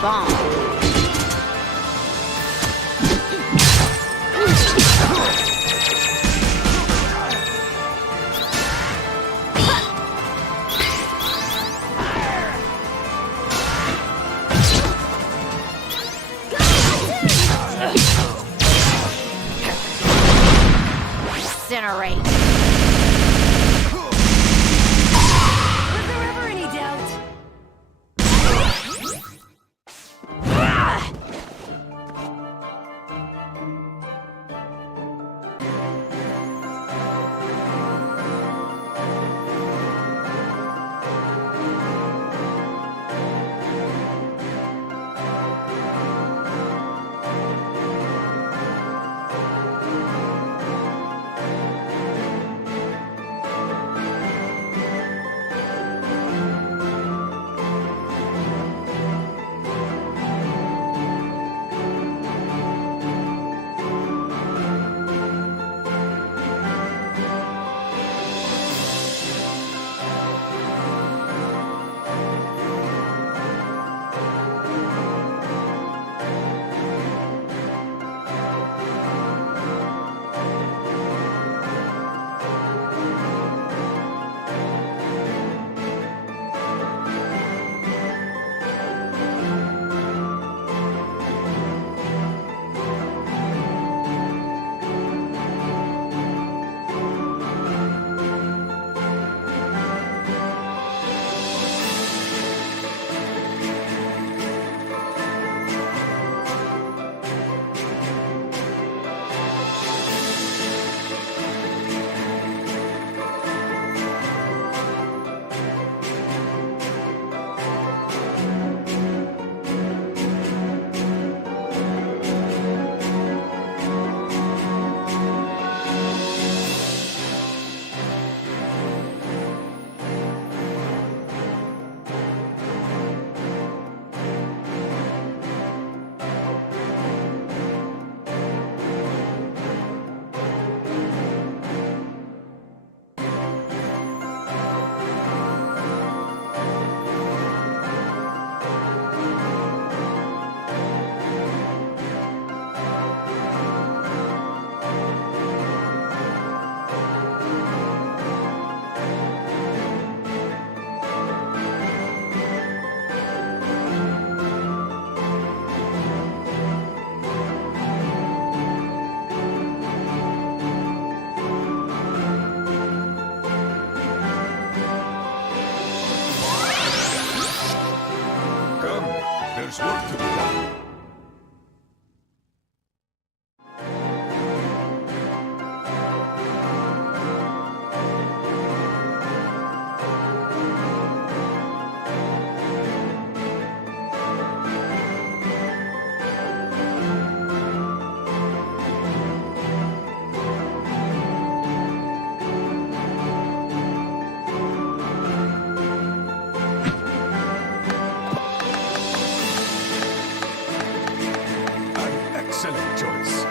Bomb. Incinerate. Was there ever any doubt? There's work to be done. Excellent choice.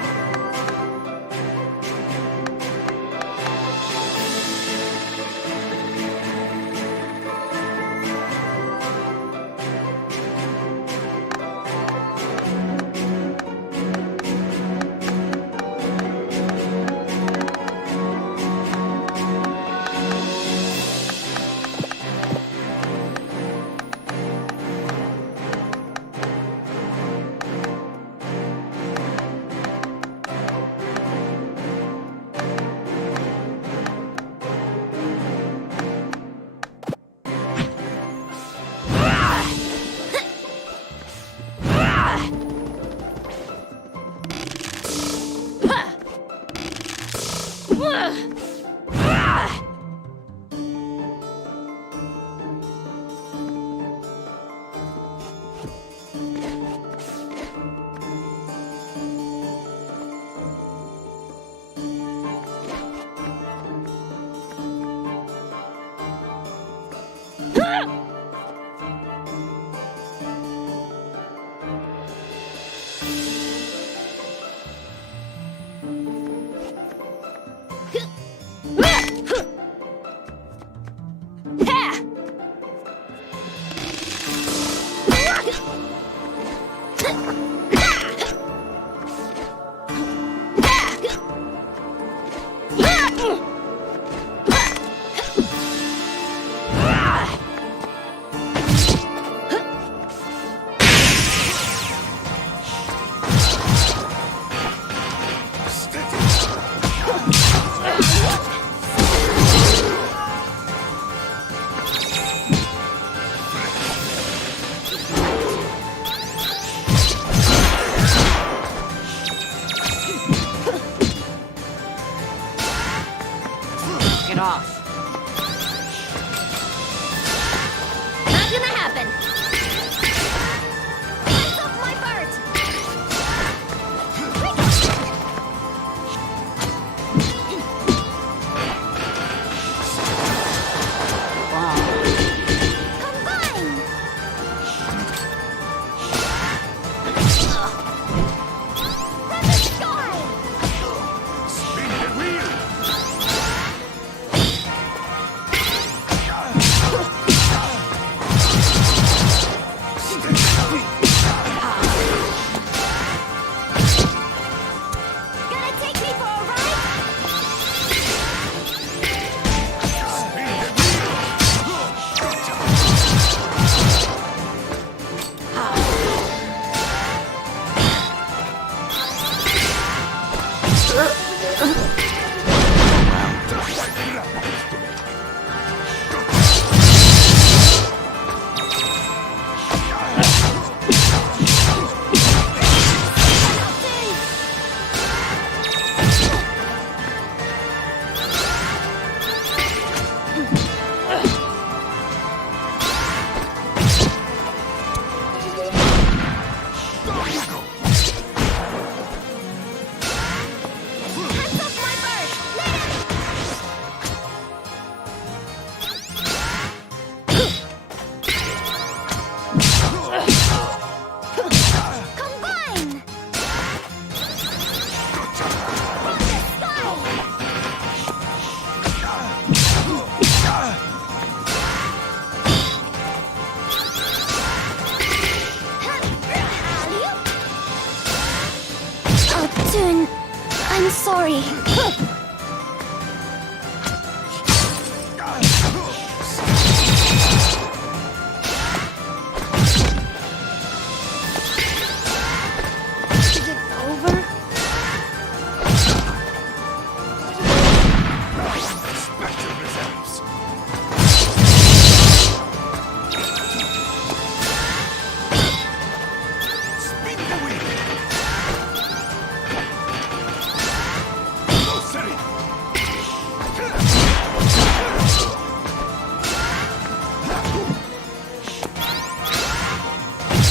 I'm sorry.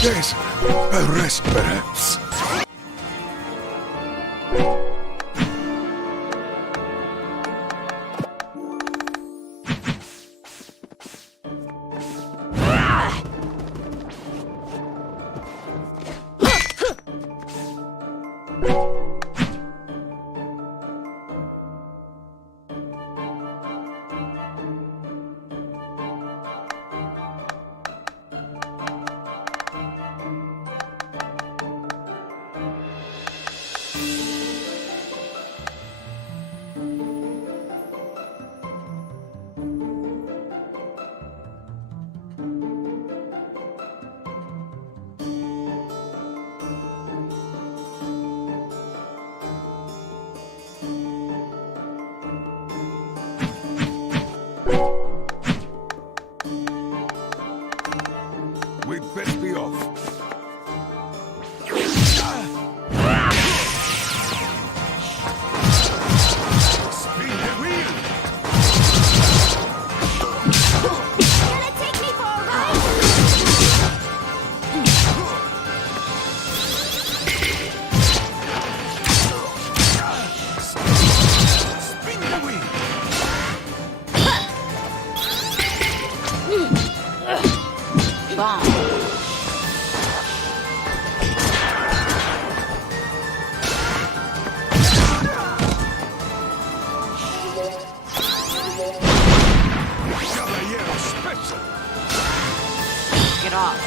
Yes, a rest perhaps. We'd best be off. Spin the wheel! Gonna take me for a ride? Spin the wheel! Bomb. Caballero special! Get off.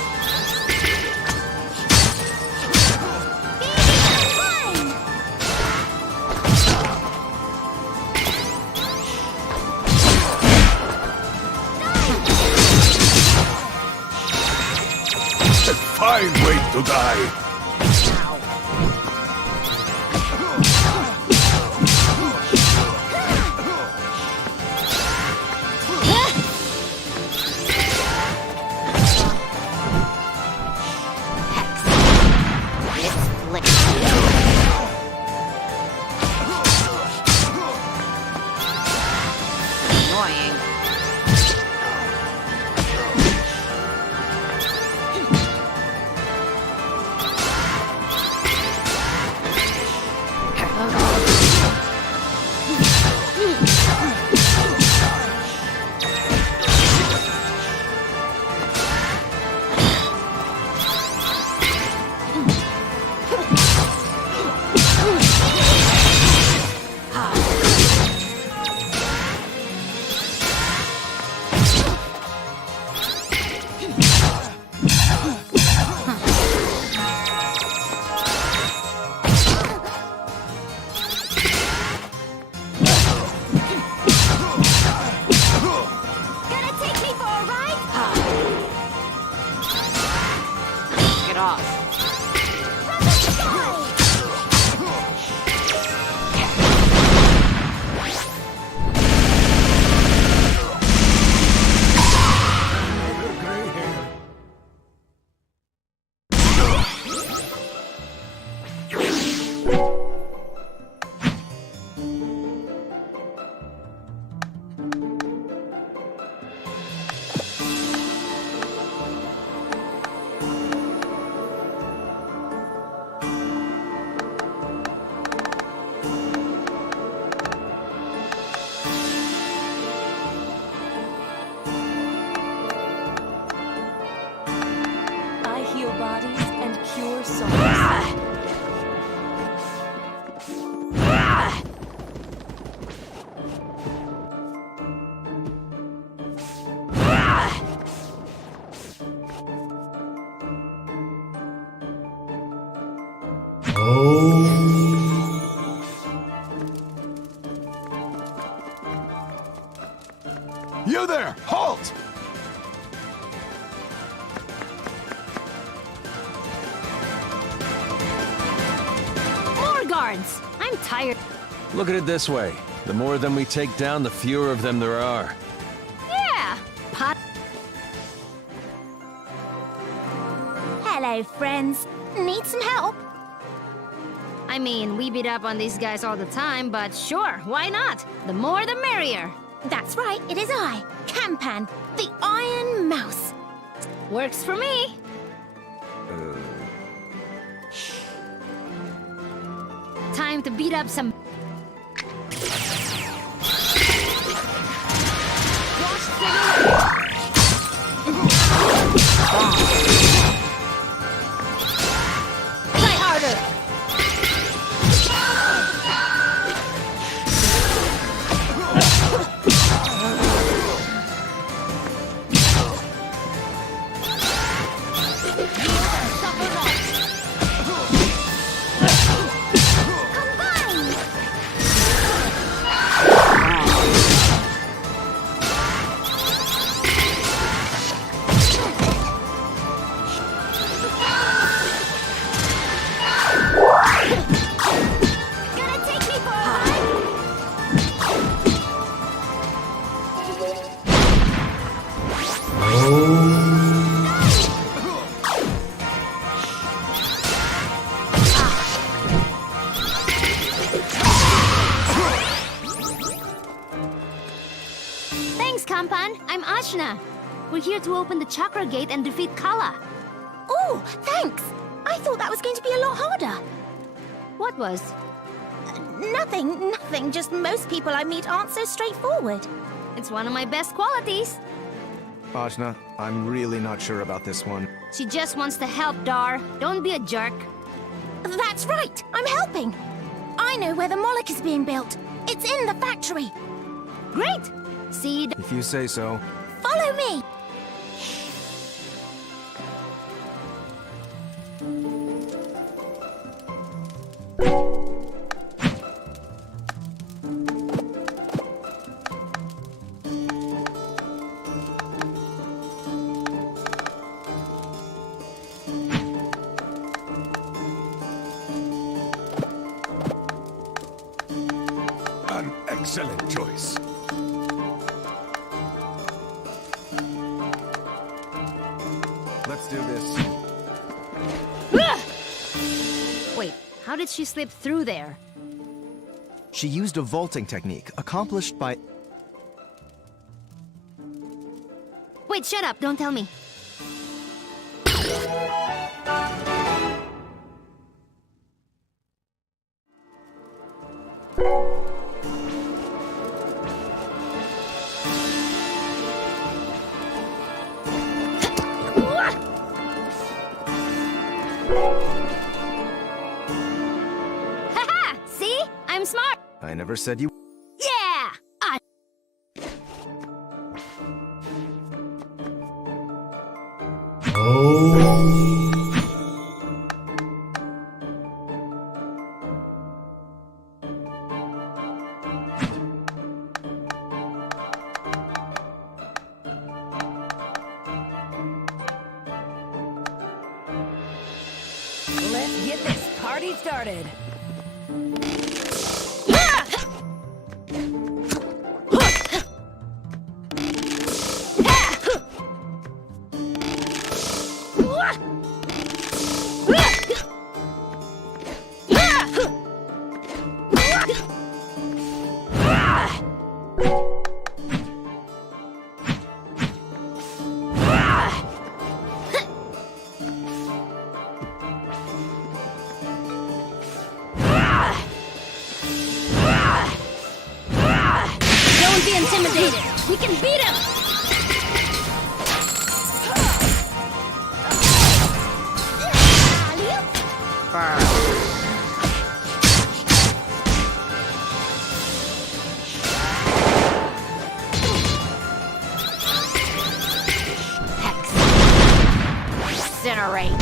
A fine way to die! Annoying. Gonna take me for a ride? Get off. From the sky! I heal bodies and cure souls. You there! Halt! More guards! I'm tired. Look at it this way. The more of them we take down, the fewer of them there are. Yeah! Pot. Hello, friends. Need some help? I mean, we beat up on these guys all the time, but sure, why not? The more the merrier. That's right, it is I, Campan, the Iron Mouse. Works for me. time to beat up some... Try harder! Thanks, Kampan. I'm Ashna. We're here to open the Chakra Gate and defeat Kala. Oh, thanks. I thought that was going to be a lot harder. What was? Nothing. Just most people I meet aren't so straightforward. It's one of my best qualities. Ajna, I'm really not sure about this one. She just wants to help, Dar. Don't be a jerk. That's right. I'm helping. I know where the Moloch is being built. It's in the factory. Great. Seed. If you say so. Follow me. An excellent choice. Let's do this. Wait, how did she slip through there? She used a vaulting technique accomplished by... Wait, shut up. Don't tell me. Haha! See? I'm smart. I never said you... Yeah! Let's get this party started. Don't be intimidated. We can beat him. Incinerate.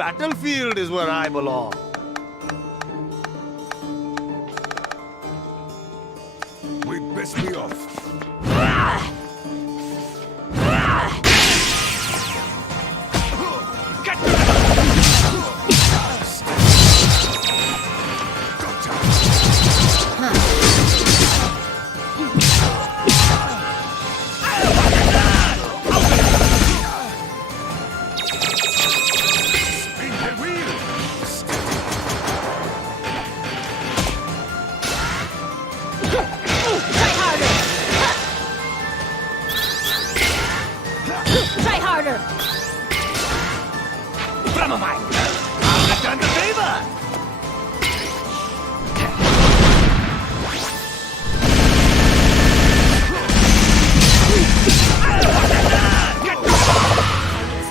battlefield is where I belong. We'd best be off. Try harder! From a mile. I'll return the favor.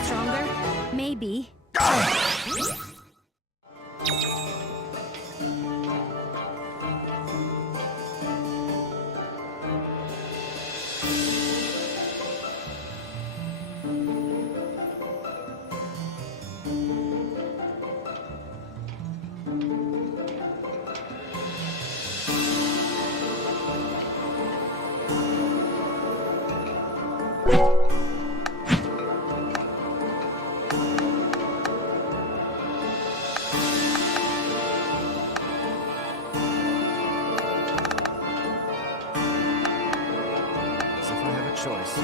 Stronger? Maybe. As if I have a choice.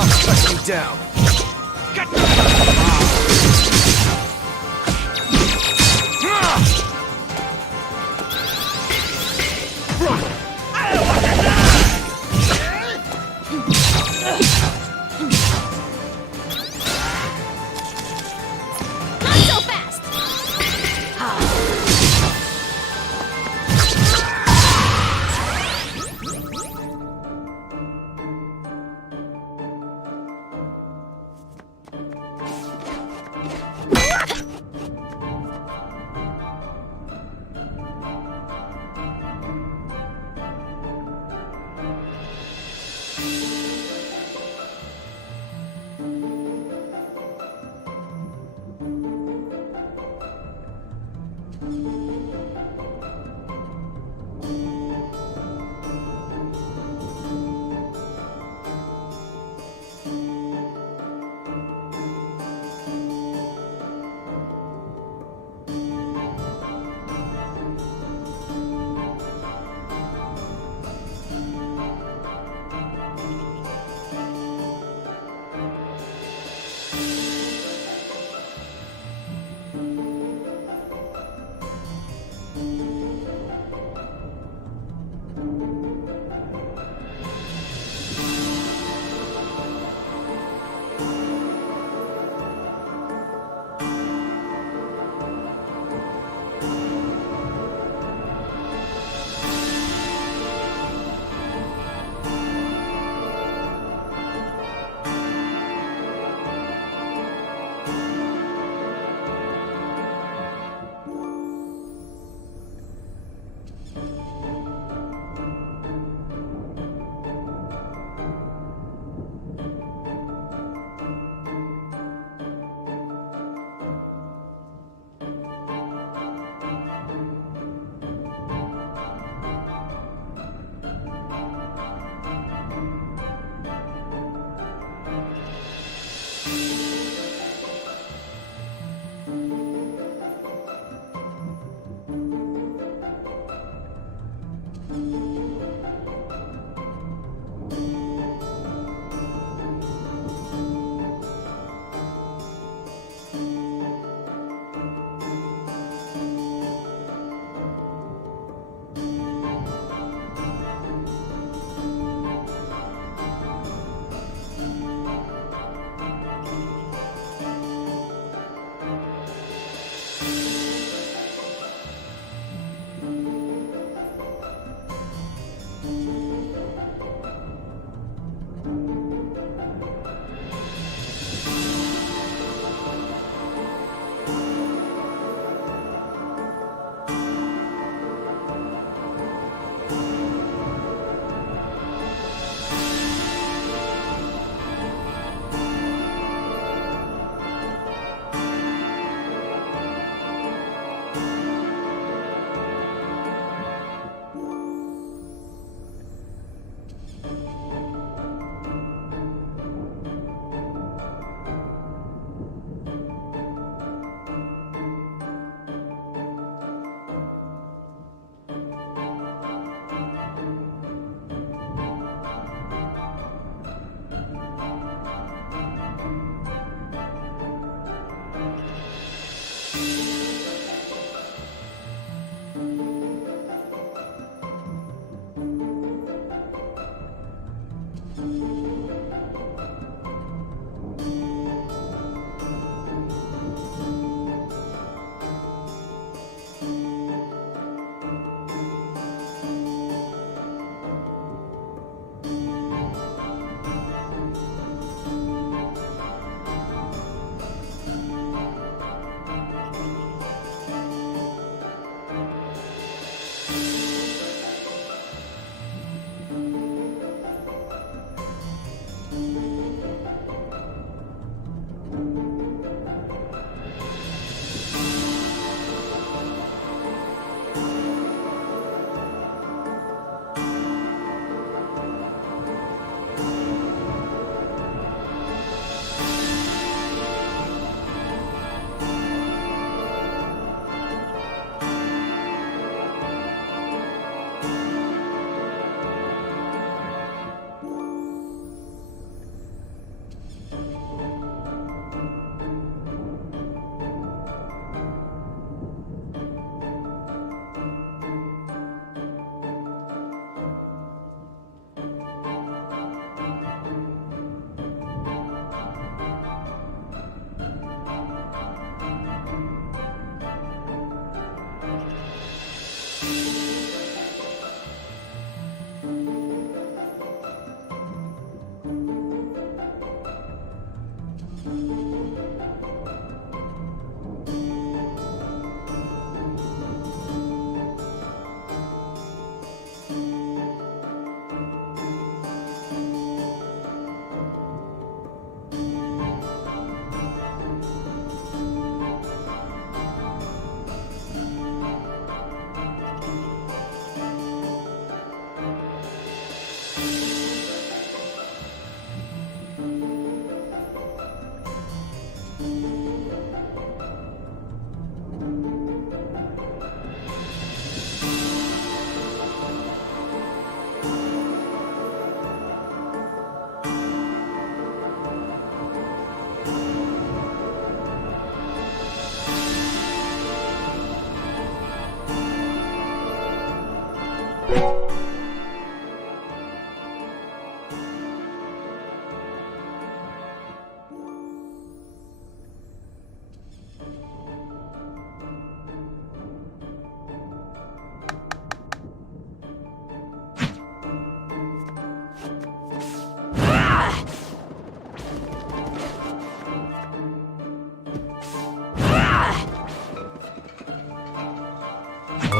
I'll shut you down. Not so fast!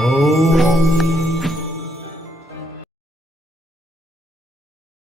No.